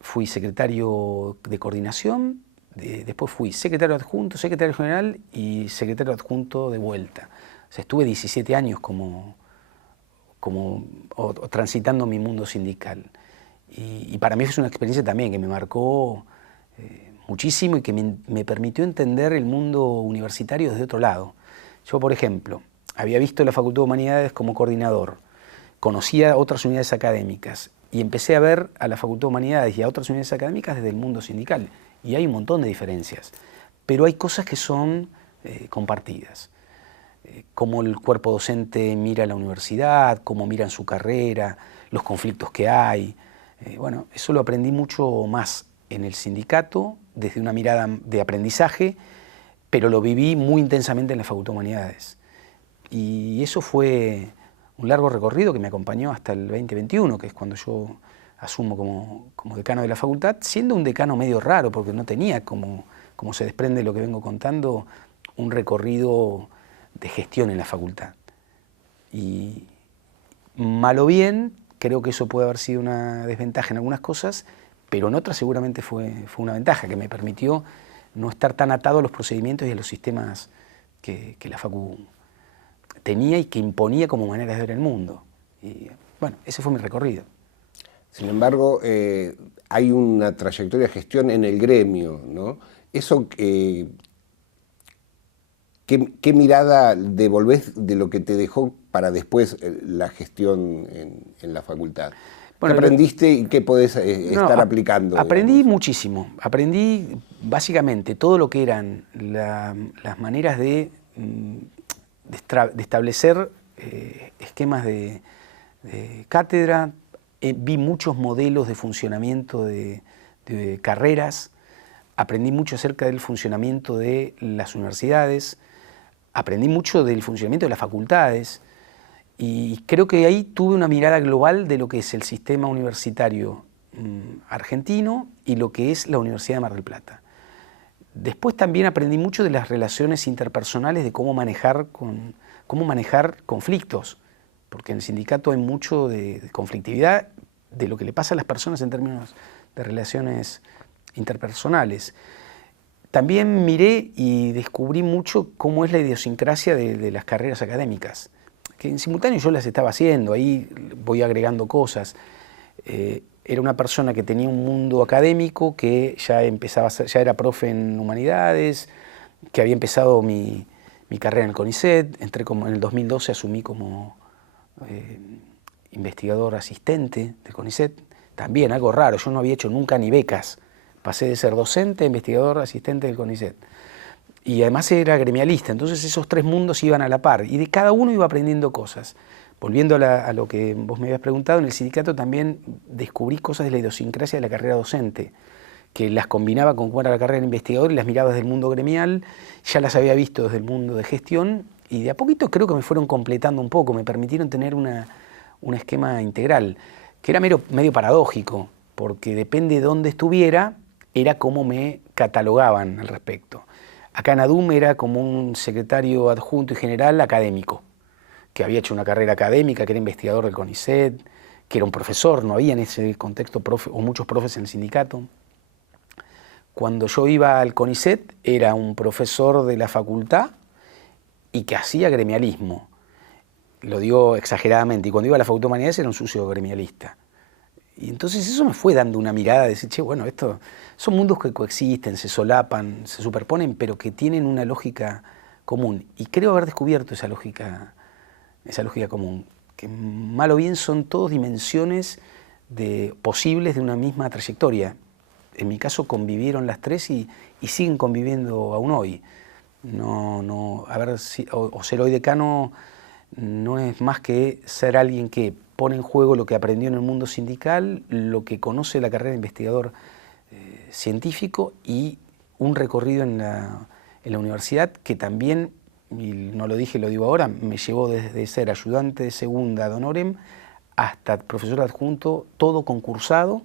fui secretario de coordinación, después fui secretario adjunto, secretario general y secretario adjunto de vuelta. O sea, estuve 17 años como transitando mi mundo sindical. Y para mí es una experiencia también que me marcó muchísimo y que me permitió entender el mundo universitario desde otro lado. Yo, por ejemplo, había visto la Facultad de Humanidades como coordinador, conocía otras unidades académicas y empecé a ver a la Facultad de Humanidades y a otras unidades académicas desde el mundo sindical. Y hay un montón de diferencias, pero hay cosas que son compartidas. Cómo el cuerpo docente mira la universidad, cómo miran su carrera, los conflictos que hay. Bueno, eso lo aprendí mucho más en el sindicato, desde una mirada de aprendizaje, pero lo viví muy intensamente en la Facultad de Humanidades. Y eso fue un largo recorrido que me acompañó hasta el 2021, que es cuando yo asumo como decano de la facultad, siendo un decano medio raro, porque no tenía, como se desprende de lo que vengo contando, un recorrido de gestión en la facultad. Y mal o bien, creo que eso puede haber sido una desventaja en algunas cosas, pero en otras seguramente fue una ventaja, que me permitió no estar tan atado a los procedimientos y a los sistemas que la facu tenía y que imponía como manera de ver el mundo. Y bueno, ese fue mi recorrido. Sin embargo, hay una trayectoria de gestión en el gremio, ¿no? Eso, ¿qué mirada devolvés de lo que te dejó para después la gestión en la facultad? Bueno, ¿qué aprendiste y qué podés estar aplicando? Aprendí muchísimo. Aprendí básicamente todo lo que eran las maneras de establecer esquemas de cátedra. Vi muchos modelos de funcionamiento de carreras. Aprendí mucho acerca del funcionamiento de las universidades. Aprendí mucho del funcionamiento de las facultades. Y creo que ahí tuve una mirada global de lo que es el sistema universitario argentino y lo que es la Universidad de Mar del Plata. Después también aprendí mucho de las relaciones interpersonales, de cómo manejar conflictos, porque en el sindicato hay mucho de conflictividad, de lo que le pasa a las personas en términos de relaciones interpersonales. También miré y descubrí mucho cómo es la idiosincrasia de las carreras académicas, que en simultáneo yo las estaba haciendo, ahí voy agregando cosas. Era una persona que tenía un mundo académico, que ya era profe en humanidades, que había empezado mi carrera en el CONICET, entré en el 2012, asumí como investigador asistente del CONICET, también algo raro, yo no había hecho nunca ni becas, pasé de ser docente a investigador asistente del CONICET. Y además era gremialista, entonces esos tres mundos iban a la par y de cada uno iba aprendiendo cosas. volviendo a lo que vos me habías preguntado, en el sindicato también descubrí cosas de la idiosincrasia de la carrera docente, que las combinaba con cómo era la carrera de investigador y las miraba desde el mundo gremial, ya las había visto desde el mundo de gestión, y de a poquito creo que me fueron completando un poco, me permitieron tener un esquema integral, que era medio paradójico, porque depende de dónde estuviera, era como me catalogaban al respecto. Acá en ADUM era como un secretario adjunto y general académico, que había hecho una carrera académica, que era investigador del CONICET, que era un profesor, no había en ese contexto o muchos profes en el sindicato. Cuando yo iba al CONICET era un profesor de la facultad y que hacía gremialismo, lo digo exageradamente, y cuando iba a la Facultad de Humanidades era un sucio gremialista. Y entonces eso me fue dando una mirada de decir, che, bueno, esto son mundos que coexisten, se solapan, se superponen, pero que tienen una lógica común. Y creo haber descubierto esa lógica común, que mal o bien son todas dimensiones posibles de una misma trayectoria. En mi caso convivieron las tres y siguen conviviendo aún hoy. O ser hoy decano no es más que ser alguien que pone en juego lo que aprendió en el mundo sindical, lo que conoce la carrera de investigador científico y un recorrido en la universidad que también, y no lo dije, lo digo ahora, me llevó desde ser ayudante de segunda ad honorem hasta profesor adjunto, todo concursado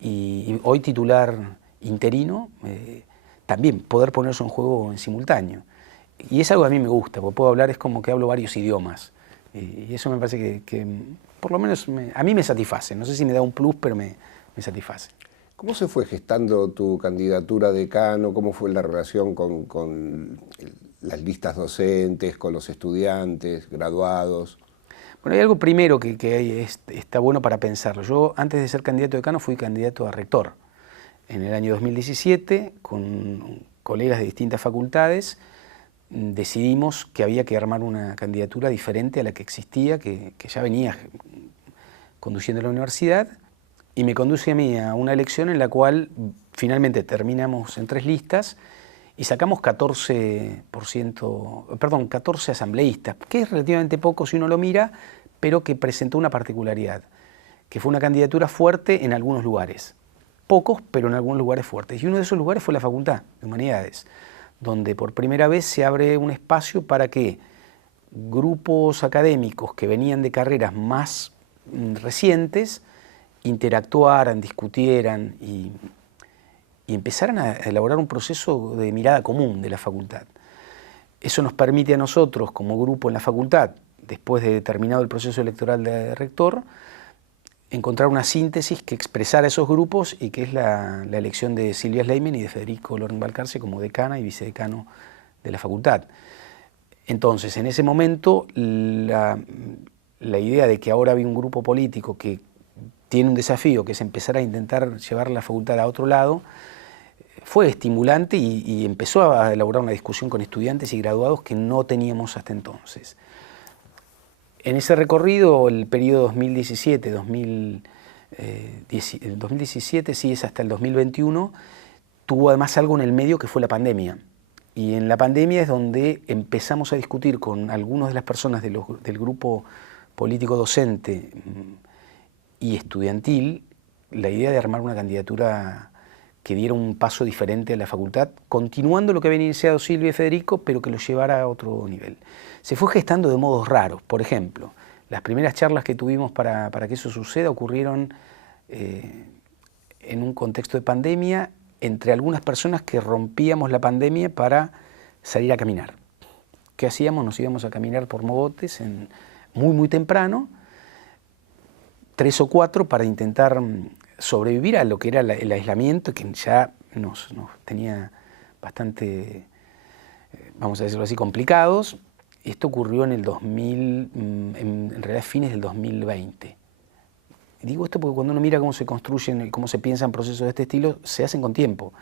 y hoy titular interino, también poder ponerse en juego en simultáneo. Y es algo que a mí me gusta, porque puedo hablar, es como que hablo varios idiomas. Y eso me parece que por lo menos a mí me satisface. No sé si me da un plus, pero me satisface. ¿Cómo se fue gestando tu candidatura a decano? ¿Cómo fue la relación con las listas docentes, con los estudiantes, graduados? Bueno, hay algo primero que está bueno para pensarlo. Yo, antes de ser candidato a decano, fui candidato a rector. En el año 2017, con colegas de distintas facultades, decidimos que había que armar una candidatura diferente a la que existía, que ya venía conduciendo la universidad, y me conduce a mí a una elección en la cual finalmente terminamos en 3 listas y sacamos 14 asambleístas, que es relativamente poco si uno lo mira, pero que presentó una particularidad, que fue una candidatura fuerte en algunos lugares. Pocos, pero en algunos lugares fuertes. Y uno de esos lugares fue la Facultad de Humanidades, donde por primera vez se abre un espacio para que grupos académicos que venían de carreras más recientes interactuaran, discutieran y empezaran a elaborar un proceso de mirada común de la facultad. Eso nos permite a nosotros, como grupo en la facultad, después de terminado el proceso electoral de rector, encontrar una síntesis que expresara esos grupos y que es la elección de Silvia Sleiman y de Federico Loren Balcarce como decana y vicedecano de la facultad. Entonces, en ese momento, la idea de que ahora había un grupo político que tiene un desafío, que es empezar a intentar llevar la facultad a otro lado, fue estimulante y empezó a elaborar una discusión con estudiantes y graduados que no teníamos hasta entonces. En ese recorrido, el periodo 2017, sí, es hasta el 2021, tuvo además algo en el medio que fue la pandemia. Y en la pandemia es donde empezamos a discutir con algunas de las personas del grupo político docente y estudiantil la idea de armar una candidatura que diera un paso diferente a la facultad, continuando lo que habían iniciado Silvia y Federico, pero que lo llevara a otro nivel. Se fue gestando de modos raros. Por ejemplo, las primeras charlas que tuvimos para que eso suceda ocurrieron en un contexto de pandemia entre algunas personas que rompíamos la pandemia para salir a caminar. ¿Qué hacíamos? Nos íbamos a caminar por Mogotes muy temprano, 3 o 4 para intentar sobrevivir a lo que era el aislamiento, que ya nos tenía bastante, vamos a decirlo así, complicados. Esto ocurrió en el en realidad fines del 2020. Digo esto porque cuando uno mira cómo se construyen, cómo se piensan procesos de este estilo, se hacen con tiempo.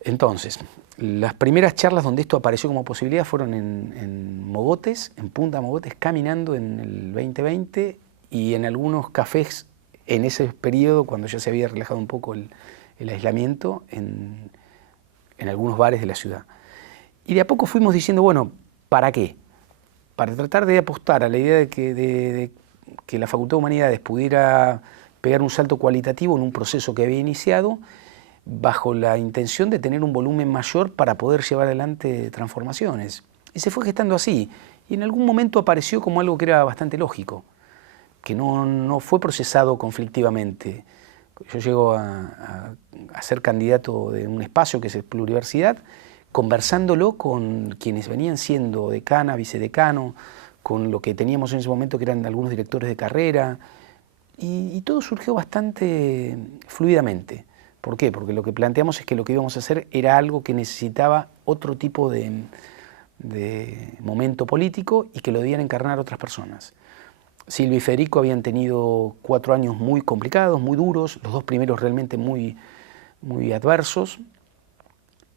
Entonces, las primeras charlas donde esto apareció como posibilidad fueron en Mogotes, en Punta Mogotes, caminando en el 2020 y en algunos cafés en ese periodo, cuando ya se había relajado un poco el aislamiento, en algunos bares de la ciudad. Y de a poco fuimos diciendo, bueno, ¿para qué? para tratar de apostar a la idea de que la Facultad de Humanidades pudiera pegar un salto cualitativo en un proceso que había iniciado, bajo la intención de tener un volumen mayor para poder llevar adelante transformaciones. Y se fue gestando así, y en algún momento apareció como algo que era bastante lógico, que no fue procesado conflictivamente. Yo llego a ser candidato de un espacio que es Pluriversidad, conversándolo con quienes venían siendo decana, vicedecano, con lo que teníamos en ese momento que eran algunos directores de carrera, y todo surgió bastante fluidamente. ¿Por qué? Porque lo que planteamos es que lo que íbamos a hacer era algo que necesitaba otro tipo de momento político y que lo debían encarnar otras personas. Silvia y Federico habían tenido 4 años muy complicados, muy duros, los 2 primeros realmente muy adversos,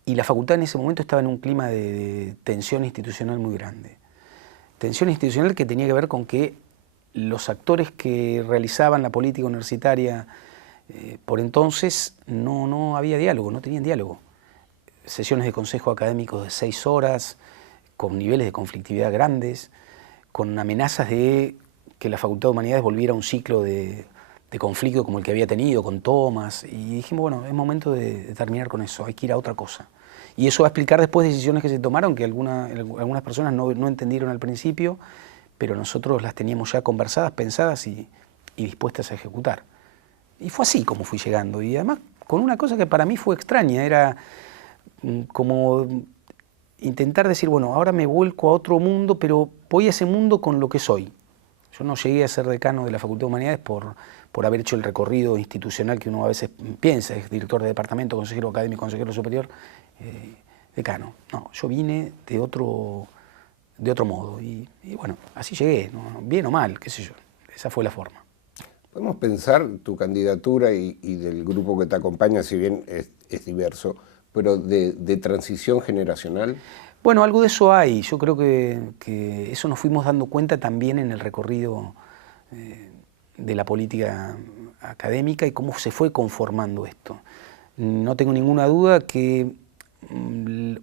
y la facultad en ese momento estaba en un clima de tensión institucional muy grande. Tensión institucional que tenía que ver con que los actores que realizaban la política universitaria por entonces no había diálogo, no tenían diálogo. Sesiones de consejo académico de 6 horas, con niveles de conflictividad grandes, con amenazas de que la Facultad de Humanidades volviera a un ciclo de conflicto como el que había tenido, con tomas, y dijimos, bueno, es momento de terminar con eso, hay que ir a otra cosa. Y eso va a explicar después decisiones que se tomaron, que algunas personas no entendieron al principio, pero nosotros las teníamos ya conversadas, pensadas y dispuestas a ejecutar. Y fue así como fui llegando, y además con una cosa que para mí fue extraña, era como intentar decir, bueno, ahora me vuelco a otro mundo, pero voy a ese mundo con lo que soy. Yo no llegué a ser decano de la Facultad de Humanidades por haber hecho el recorrido institucional que uno a veces piensa, es director de departamento, consejero académico, consejero superior, decano. No, yo vine de otro modo y bueno, así llegué, ¿no? Bien o mal, qué sé yo, esa fue la forma. Podemos pensar tu candidatura y del grupo que te acompaña, si bien es diverso, pero de transición generacional. Bueno, algo de eso hay. Yo creo que eso nos fuimos dando cuenta también en el recorrido de la política académica y cómo se fue conformando esto. No tengo ninguna duda que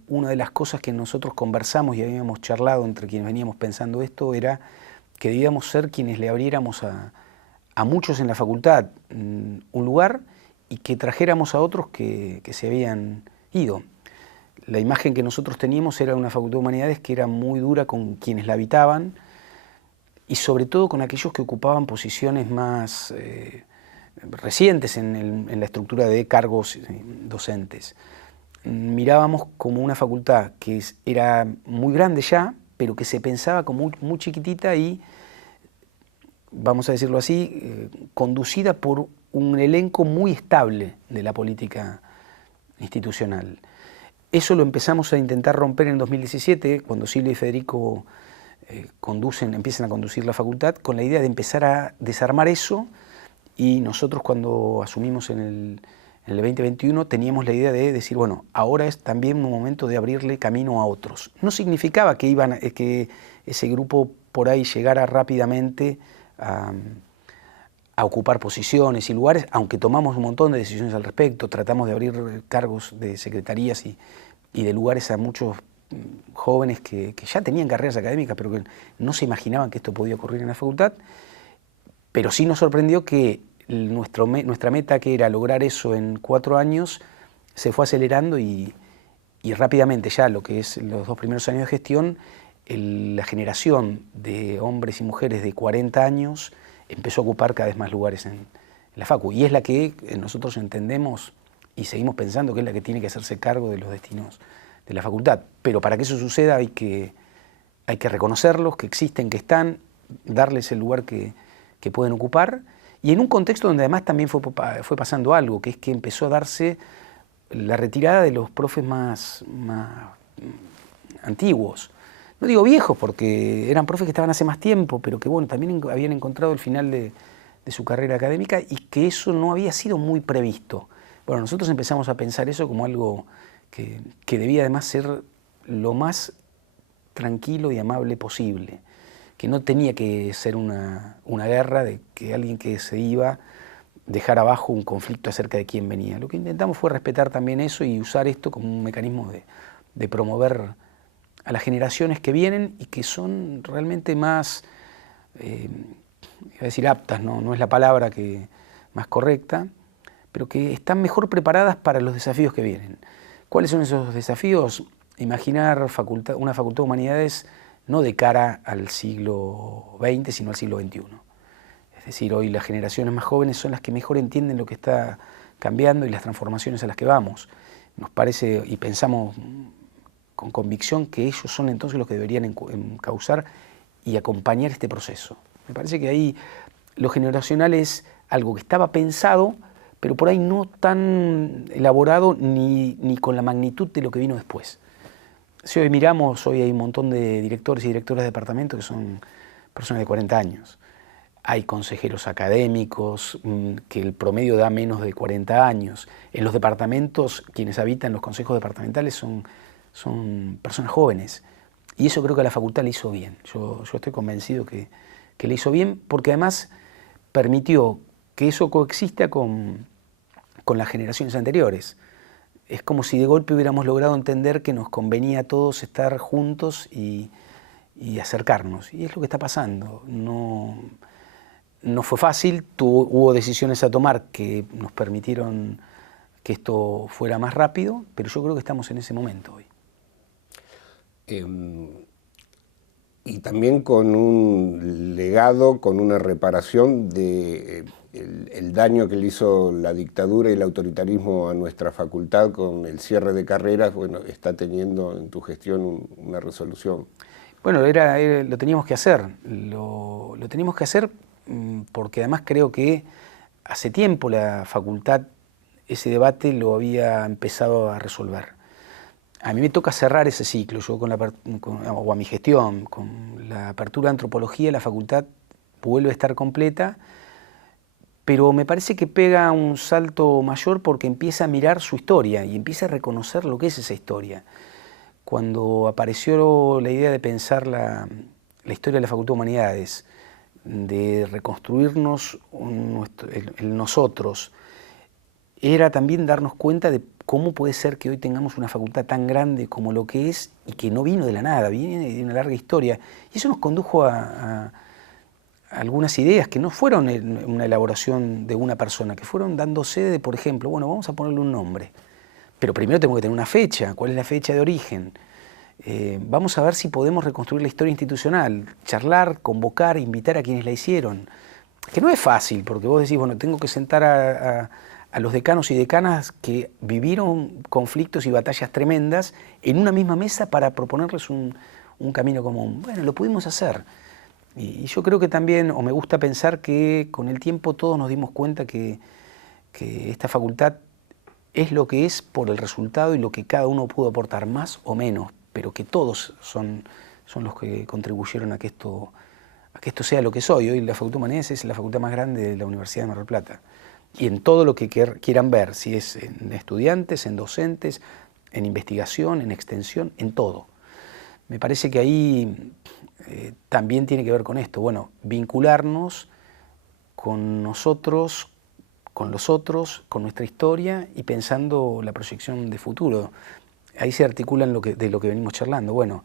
una de las cosas que nosotros conversamos y habíamos charlado entre quienes veníamos pensando esto era que debíamos ser quienes le abriéramos a muchos en la facultad un lugar y que trajéramos a otros que se habían ido. La imagen que nosotros teníamos era una Facultad de Humanidades que era muy dura con quienes la habitaban y sobre todo con aquellos que ocupaban posiciones más recientes en la estructura de cargos docentes. Mirábamos como una facultad que era muy grande ya, pero que se pensaba como muy chiquitita y, vamos a decirlo así, conducida por un elenco muy estable de la política institucional. Eso lo empezamos a intentar romper en 2017, cuando Silvia y Federico empiezan a conducir la facultad, con la idea de empezar a desarmar eso, y nosotros cuando asumimos en el 2021 teníamos la idea de decir, bueno, ahora es también un momento de abrirle camino a otros. No significaba que ese grupo por ahí llegara rápidamente a ocupar posiciones y lugares, aunque tomamos un montón de decisiones al respecto, tratamos de abrir cargos de secretarías y de lugares a muchos jóvenes que ya tenían carreras académicas, pero que no se imaginaban que esto podía ocurrir en la facultad, pero sí nos sorprendió que nuestra meta, que era lograr eso en 4 años, se fue acelerando y rápidamente ya lo que es los 2 primeros años de gestión, la generación de hombres y mujeres de 40 años empezó a ocupar cada vez más lugares en la facu, y es la que nosotros entendemos y seguimos pensando que es la que tiene que hacerse cargo de los destinos de la facultad. Pero para que eso suceda hay que reconocerlos, que existen, que están, darles el lugar que pueden ocupar, y en un contexto donde además también fue pasando algo, que es que empezó a darse la retirada de los profes más antiguos. No digo viejos, porque eran profes que estaban hace más tiempo, pero que bueno, también habían encontrado el final de su carrera académica y que eso no había sido muy previsto. Bueno, nosotros empezamos a pensar eso como algo que debía además ser lo más tranquilo y amable posible, que no tenía que ser una guerra de que alguien que se iba dejar abajo un conflicto acerca de quién venía. Lo que intentamos fue respetar también eso y usar esto como un mecanismo de promover a las generaciones que vienen y que son realmente más, iba a decir aptas, no es la palabra más correcta, pero que están mejor preparadas para los desafíos que vienen. ¿Cuáles son esos desafíos? Imaginar una facultad de humanidades no de cara al siglo XX, sino al siglo XXI. Es decir, hoy las generaciones más jóvenes son las que mejor entienden lo que está cambiando y las transformaciones a las que vamos. Nos parece y pensamos con convicción que ellos son entonces los que deberían encauzar y acompañar este proceso. Me parece que ahí lo generacional es algo que estaba pensado, pero por ahí no tan elaborado ni con la magnitud de lo que vino después. Si hoy miramos, hoy hay un montón de directores y directoras de departamento que son personas de 40 años. Hay consejeros académicos que el promedio da menos de 40 años. En los departamentos, quienes habitan los consejos departamentales son personas jóvenes. Y eso creo que a la facultad le hizo bien. Yo estoy convencido que le hizo bien porque además permitió que eso coexista con las generaciones anteriores. Es como si de golpe hubiéramos logrado entender que nos convenía a todos estar juntos y acercarnos. Y es lo que está pasando. No fue fácil, hubo decisiones a tomar que nos permitieron que esto fuera más rápido, pero yo creo que estamos en ese momento hoy. Y también con un legado, con una reparación de el daño que le hizo la dictadura y el autoritarismo a nuestra facultad con el cierre de carreras, bueno, está teniendo en tu gestión una resolución. Bueno, lo teníamos que hacer, lo teníamos que hacer porque además creo que hace tiempo la facultad ese debate lo había empezado a resolver. A mí me toca cerrar ese ciclo, yo o a mi gestión, con la apertura de antropología, la facultad vuelve a estar completa, pero me parece que pega un salto mayor porque empieza a mirar su historia y empieza a reconocer lo que es esa historia. Cuando apareció la idea de pensar la historia de la Facultad de Humanidades, de reconstruirnos el nosotros, era también darnos cuenta de cómo puede ser que hoy tengamos una facultad tan grande como lo que es y que no vino de la nada, viene de una larga historia. Y eso nos condujo a algunas ideas que no fueron una elaboración de una persona, que fueron dándose de, por ejemplo, bueno, vamos a ponerle un nombre, pero primero tenemos que tener una fecha. ¿Cuál es la fecha de origen? Vamos a ver si podemos reconstruir la historia institucional, charlar, convocar, invitar a quienes la hicieron. Que no es fácil, porque vos decís, bueno, tengo que sentar a los decanos y decanas que vivieron conflictos y batallas tremendas en una misma mesa para proponerles un camino común. Bueno, lo pudimos hacer. Y yo creo que también, o me gusta pensar que con el tiempo todos nos dimos cuenta que esta facultad es lo que es por el resultado y lo que cada uno pudo aportar, más o menos, pero que todos son los que contribuyeron a que esto sea lo que es hoy. Hoy la Facultad de Humanidades es la facultad más grande de la Universidad de Mar del Plata. Y en todo lo que quieran ver, si es en estudiantes, en docentes, en investigación, en extensión, en todo. Me parece que ahí también tiene que ver con esto, bueno, vincularnos con nosotros, con los otros, con nuestra historia y pensando la proyección de futuro. Ahí se articulan de lo que venimos charlando. Bueno,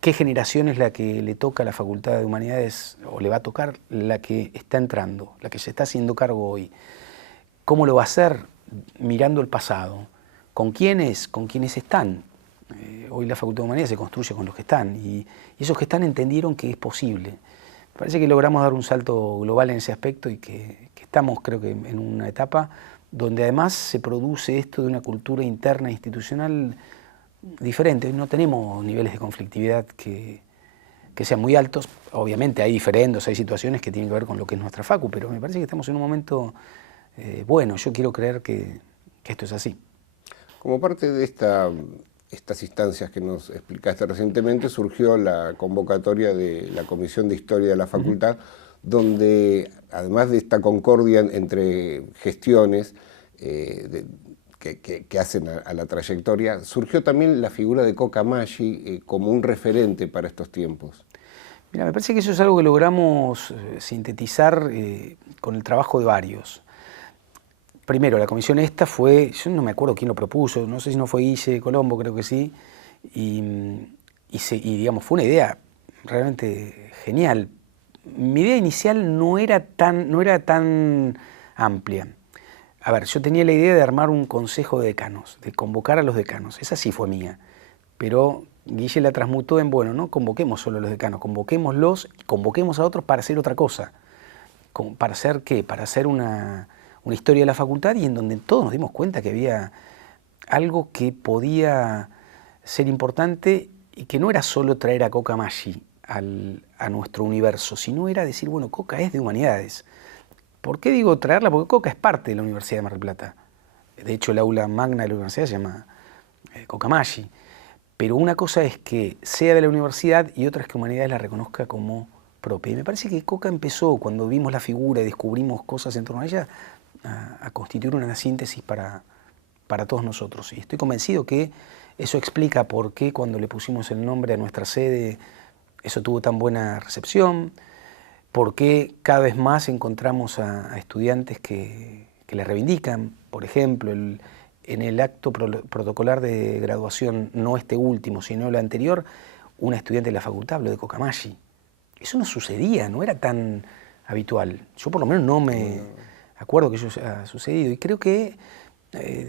¿qué generación es la que le toca a la Facultad de Humanidades o le va a tocar? La que está entrando, la que se está haciendo cargo hoy. ¿Cómo lo va a hacer? Mirando el pasado. ¿Con quiénes? Con quienes están. Hoy la Facultad de Humanidades se construye con los que están y esos que están entendieron que es posible. Me parece que logramos dar un salto global en ese aspecto y que estamos, creo que, en una etapa donde además se produce esto de una cultura interna institucional diferente. Hoy no tenemos niveles de conflictividad que sean muy altos. Obviamente hay diferendos, hay situaciones que tienen que ver con lo que es nuestra facu, pero me parece que estamos en un momento bueno. Yo quiero creer que esto es así. Como parte de estas instancias que nos explicaste recientemente, surgió la convocatoria de la Comisión de Historia de la Facultad, donde además de esta concordia entre gestiones que hacen a la trayectoria, surgió también la figura de Coca Maggi como un referente para estos tiempos. Mira, me parece que eso es algo que logramos sintetizar con el trabajo de varios. Primero, la comisión esta fue, yo no me acuerdo quién lo propuso, no sé si no fue Guille Colombo, creo que sí, y digamos, fue una idea realmente genial. Mi idea inicial no era tan amplia. A ver, yo tenía la idea de armar un consejo de decanos, de convocar a los decanos. Esa sí fue mía. Pero Guille la transmutó en, bueno, no convoquemos solo a los decanos, convoquémoslos y convoquemos a otros para hacer otra cosa. ¿Para hacer qué? Para hacer una historia de la facultad, y en donde todos nos dimos cuenta que había algo que podía ser importante y que no era solo traer a Coca Maggi a nuestro universo, sino era decir, bueno, Coca es de humanidades. ¿Por qué digo traerla? Porque Coca es parte de la Universidad de Mar del Plata. De hecho, el aula magna de la universidad se llama Coca Maggi. Pero una cosa es que sea de la universidad y otra es que humanidades la reconozca como propia. Y me parece que Coca empezó, cuando vimos la figura y descubrimos cosas en torno a ella, a constituir una síntesis para todos nosotros. Y estoy convencido que eso explica por qué cuando le pusimos el nombre a nuestra sede eso tuvo tan buena recepción, por qué cada vez más encontramos a estudiantes que la reivindican. Por ejemplo, en el acto protocolar de graduación, no este último, sino el anterior, una estudiante de la facultad habló de Coca Maggi. Eso no sucedía, no era tan habitual. Yo por lo menos no me acuerdo que eso haya sucedido. Y creo que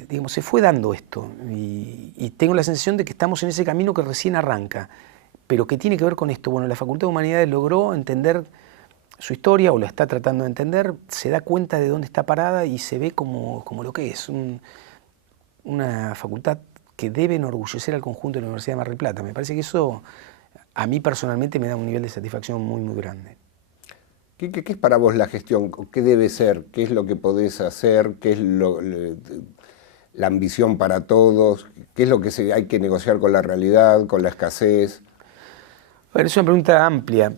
digamos, se fue dando esto. Y tengo la sensación de que estamos en ese camino que recién arranca. Pero que tiene que ver con esto. Bueno, la Facultad de Humanidades logró entender su historia, o lo está tratando de entender, se da cuenta de dónde está parada y se ve como lo que es. Una facultad que debe enorgullecer al conjunto de la Universidad de Mar del Plata. Me parece que eso a mí personalmente me da un nivel de satisfacción muy, muy grande. ¿Qué es para vos la gestión? ¿Qué debe ser? ¿Qué es lo que podés hacer? ¿Qué es la ambición para todos? ¿Qué es lo que hay que negociar con la realidad, con la escasez? Bueno, es una pregunta amplia,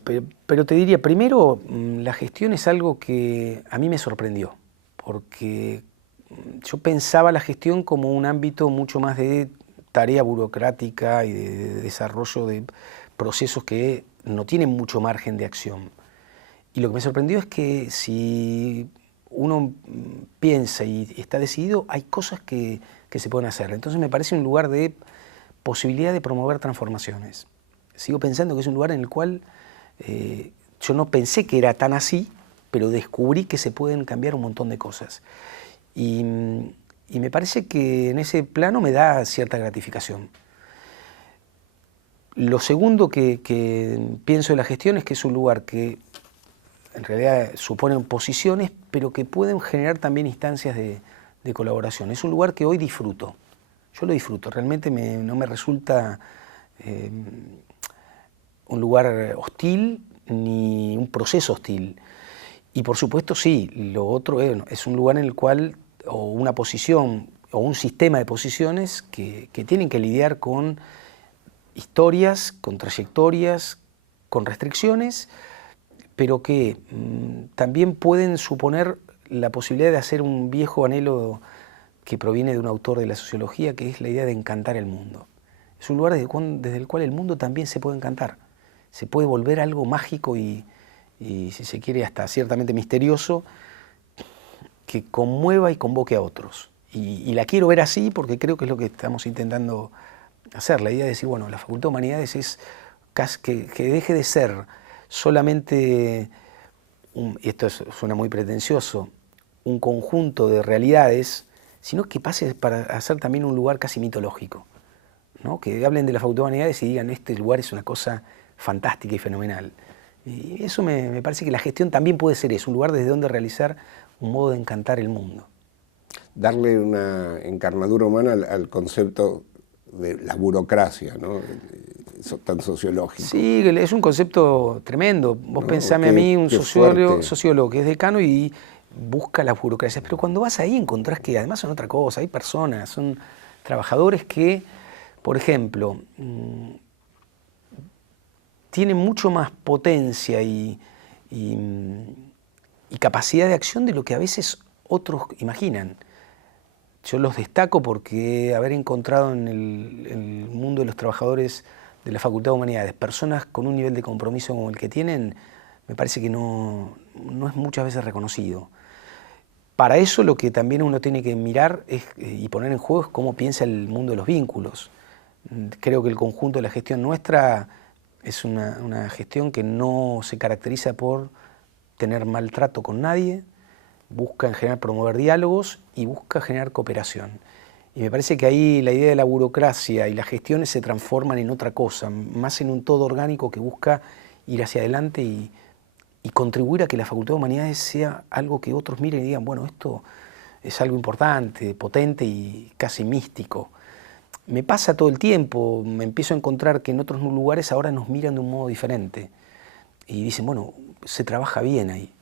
pero te diría, primero, la gestión es algo que a mí me sorprendió, porque yo pensaba la gestión como un ámbito mucho más de tarea burocrática y de desarrollo de procesos que no tienen mucho margen de acción. Y lo que me sorprendió es que si uno piensa y está decidido, hay cosas que se pueden hacer. Entonces me parece un lugar de posibilidad de promover transformaciones. Sigo pensando que es un lugar en el cual yo no pensé que era tan así, pero descubrí que se pueden cambiar un montón de cosas. Y me parece que en ese plano me da cierta gratificación. Lo segundo que pienso de la gestión es que es un lugar que en realidad suponen posiciones, pero que pueden generar también instancias de colaboración. Es un lugar que hoy disfruto. Yo lo disfruto. Realmente no me resulta un lugar hostil ni un proceso hostil. Y por supuesto sí, lo otro es un lugar en el cual, o una posición, o un sistema de posiciones que tienen que lidiar con historias, con trayectorias, con restricciones, pero que también pueden suponer la posibilidad de hacer un viejo anhelo que proviene de un autor de la sociología, que es la idea de encantar el mundo. Es un lugar desde el cual el mundo también se puede encantar. Se puede volver algo mágico y si se quiere hasta ciertamente misterioso, que conmueva y convoque a otros. Y la quiero ver así porque creo que es lo que estamos intentando hacer. La idea de decir, bueno, la Facultad de Humanidades es que deje de ser solamente, y esto suena muy pretencioso, un conjunto de realidades, sino que pase a ser también un lugar casi mitológico, ¿no? Que hablen de la Facultad de Humanidades y digan, este lugar es una cosa fantástica y fenomenal. Y eso me parece que la gestión también puede ser eso, un lugar desde donde realizar un modo de encantar el mundo. Darle una encarnadura humana al concepto de la burocracia, ¿no? Eso tan sociológico. Sí, es un concepto tremendo. Vos pensame a mí, un sociólogo que es decano y busca las burocracias, pero cuando vas ahí encontrás que además son otra cosa, hay personas, son trabajadores que, por ejemplo, tienen mucho más potencia y capacidad de acción de lo que a veces otros imaginan. Yo los destaco porque haber encontrado en el mundo de los trabajadores de la Facultad de Humanidades personas con un nivel de compromiso como el que tienen, me parece que no es muchas veces reconocido. Para eso lo que también uno tiene que mirar y poner en juego es cómo piensa el mundo de los vínculos. Creo que el conjunto de la gestión nuestra es una gestión que no se caracteriza por tener maltrato con nadie, busca en general promover diálogos y busca generar cooperación. Y me parece que ahí la idea de la burocracia y las gestiones se transforman en otra cosa, más en un todo orgánico que busca ir hacia adelante y contribuir a que la Facultad de Humanidades sea algo que otros miren y digan, bueno, esto es algo importante, potente y casi místico. Me pasa todo el tiempo, me empiezo a encontrar que en otros lugares ahora nos miran de un modo diferente y dicen, bueno, se trabaja bien ahí.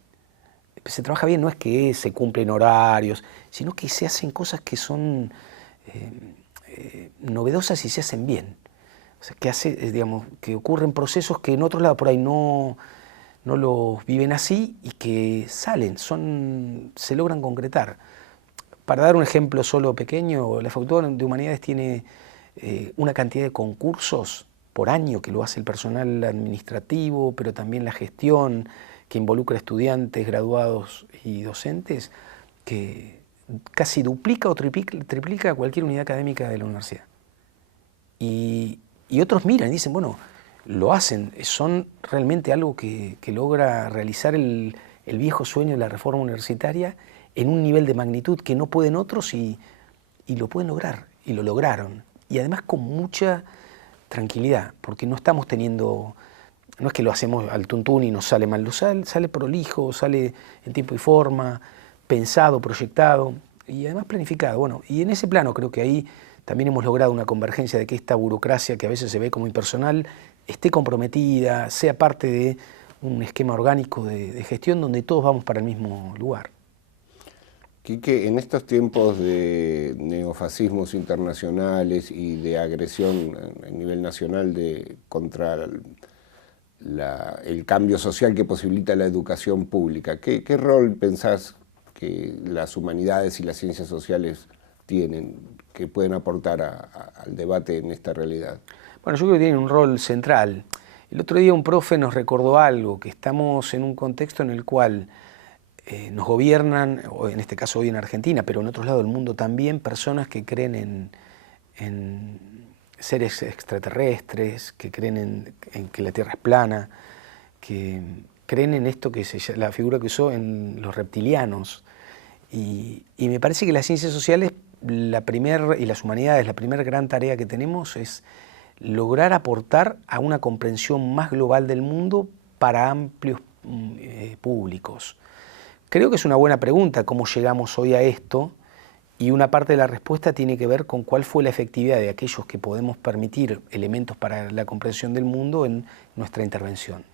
Se trabaja bien no es que se cumplen horarios, sino que se hacen cosas que son novedosas y se hacen bien. O sea, que ocurren procesos que en otros lados por ahí no los viven así y que salen, se logran concretar. Para dar un ejemplo solo pequeño, la Facultad de Humanidades tiene una cantidad de concursos por año que lo hace el personal administrativo, pero también la gestión que involucra estudiantes, graduados y docentes, que casi duplica o triplica cualquier unidad académica de la universidad. Y otros miran y dicen, bueno, lo hacen, son realmente algo que logra realizar el viejo sueño de la reforma universitaria en un nivel de magnitud que no pueden otros y lo pueden lograr, y lo lograron. Y además con mucha tranquilidad, porque no estamos teniendo, no es que lo hacemos al tuntún y nos sale mal, sale prolijo, sale en tiempo y forma, pensado, proyectado y además planificado. Bueno, y en ese plano creo que ahí también hemos logrado una convergencia de que esta burocracia que a veces se ve como impersonal esté comprometida, sea parte de un esquema orgánico de gestión donde todos vamos para el mismo lugar. Quique, en estos tiempos de neofascismos internacionales y de agresión a nivel nacional contra el cambio social que posibilita la educación pública, ¿qué rol pensás que las humanidades y las ciencias sociales tienen, que pueden aportar al debate en esta realidad? Bueno, yo creo que tienen un rol central. El otro día un profe nos recordó algo, que estamos en un contexto en el cual nos gobiernan, o en este caso hoy en Argentina, pero en otros lados del mundo también, personas que creen en seres extraterrestres, que creen en que la Tierra es plana, que creen en esto que la figura que usó en los reptilianos. Y me parece que las ciencias sociales y las humanidades, la primera gran tarea que tenemos es lograr aportar a una comprensión más global del mundo para amplios públicos. Creo que es una buena pregunta cómo llegamos hoy a esto, y una parte de la respuesta tiene que ver con cuál fue la efectividad de aquellos que podemos permitir elementos para la comprensión del mundo en nuestra intervención.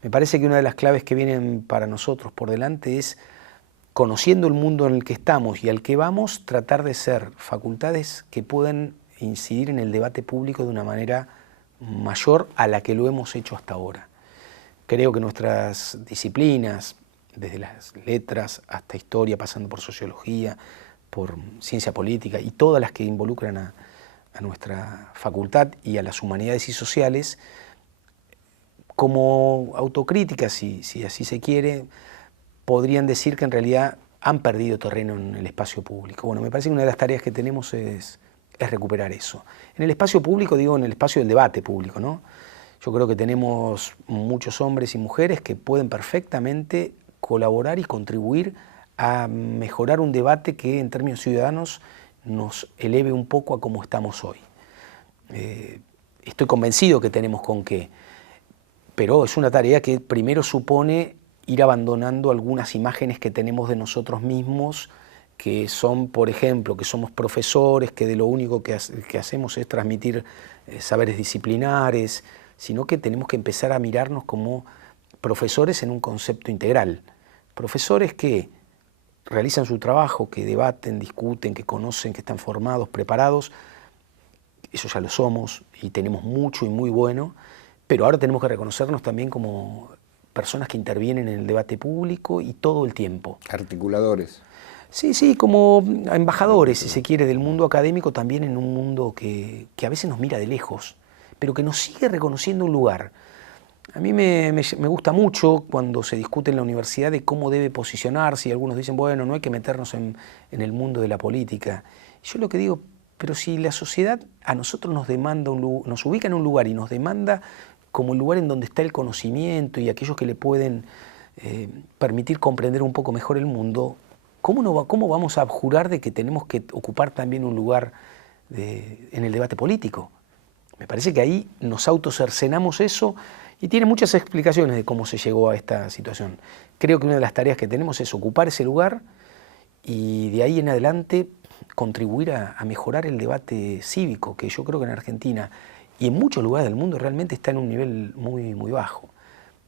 Me parece que una de las claves que vienen para nosotros por delante es, conociendo el mundo en el que estamos y al que vamos, tratar de ser facultades que puedan incidir en el debate público de una manera mayor a la que lo hemos hecho hasta ahora. Creo que nuestras disciplinas, desde las letras hasta historia, pasando por sociología, por ciencia política y todas las que involucran a nuestra facultad y a las humanidades y sociales, como autocríticas, si así se quiere, podrían decir que en realidad han perdido terreno en el espacio público. Bueno, me parece que una de las tareas que tenemos es recuperar eso. En el espacio público, digo, en el espacio del debate público, ¿no? Yo creo que tenemos muchos hombres y mujeres que pueden perfectamente colaborar y contribuir a mejorar un debate que en términos ciudadanos nos eleve un poco a cómo estamos hoy. Estoy convencido que tenemos con qué, pero es una tarea que primero supone ir abandonando algunas imágenes que tenemos de nosotros mismos, que son, por ejemplo, que somos profesores, que de lo único que hacemos es transmitir saberes disciplinares, sino que tenemos que empezar a mirarnos como profesores en un concepto integral. Profesores que realizan su trabajo, que debaten, discuten, que conocen, que están formados, preparados. Eso ya lo somos y tenemos mucho y muy bueno, pero ahora tenemos que reconocernos también como personas que intervienen en el debate público y todo el tiempo. Articuladores. Sí, como embajadores, si se quiere, del mundo académico, también en un mundo que a veces nos mira de lejos, pero que nos sigue reconociendo un lugar. A mí me gusta mucho cuando se discute en la universidad de cómo debe posicionarse, y algunos dicen, bueno, no hay que meternos en el mundo de la política. Yo lo que digo, pero si la sociedad a nosotros nos demanda nos ubica en un lugar y nos demanda como el lugar en donde está el conocimiento y aquellos que le pueden permitir comprender un poco mejor el mundo, ¿cómo vamos a abjurar de que tenemos que ocupar también un lugar en el debate político? Me parece que ahí nos autocercenamos eso y tiene muchas explicaciones de cómo se llegó a esta situación. Creo que una de las tareas que tenemos es ocupar ese lugar y de ahí en adelante contribuir a mejorar el debate cívico, que yo creo que en Argentina y en muchos lugares del mundo realmente está en un nivel muy, muy bajo.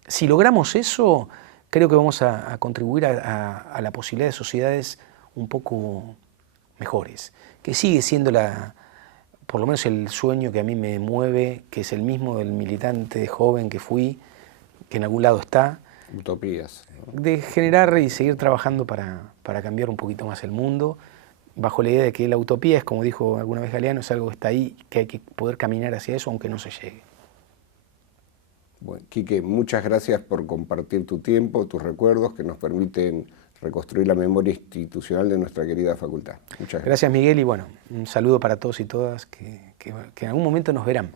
Si logramos eso, creo que vamos a contribuir a la posibilidad de sociedades un poco mejores, que sigue siendo por lo menos el sueño que a mí me mueve, que es el mismo del militante joven que fui, que en algún lado está. Utopías, ¿no? De generar y seguir trabajando para cambiar un poquito más el mundo, bajo la idea de que la utopía es, como dijo alguna vez Galeano, es algo que está ahí, que hay que poder caminar hacia eso aunque no se llegue. Bueno, Quique, muchas gracias por compartir tu tiempo, tus recuerdos que nos permiten reconstruir la memoria institucional de nuestra querida facultad. Muchas gracias. Gracias, Miguel, y bueno, un saludo para todos y todas que en algún momento nos verán.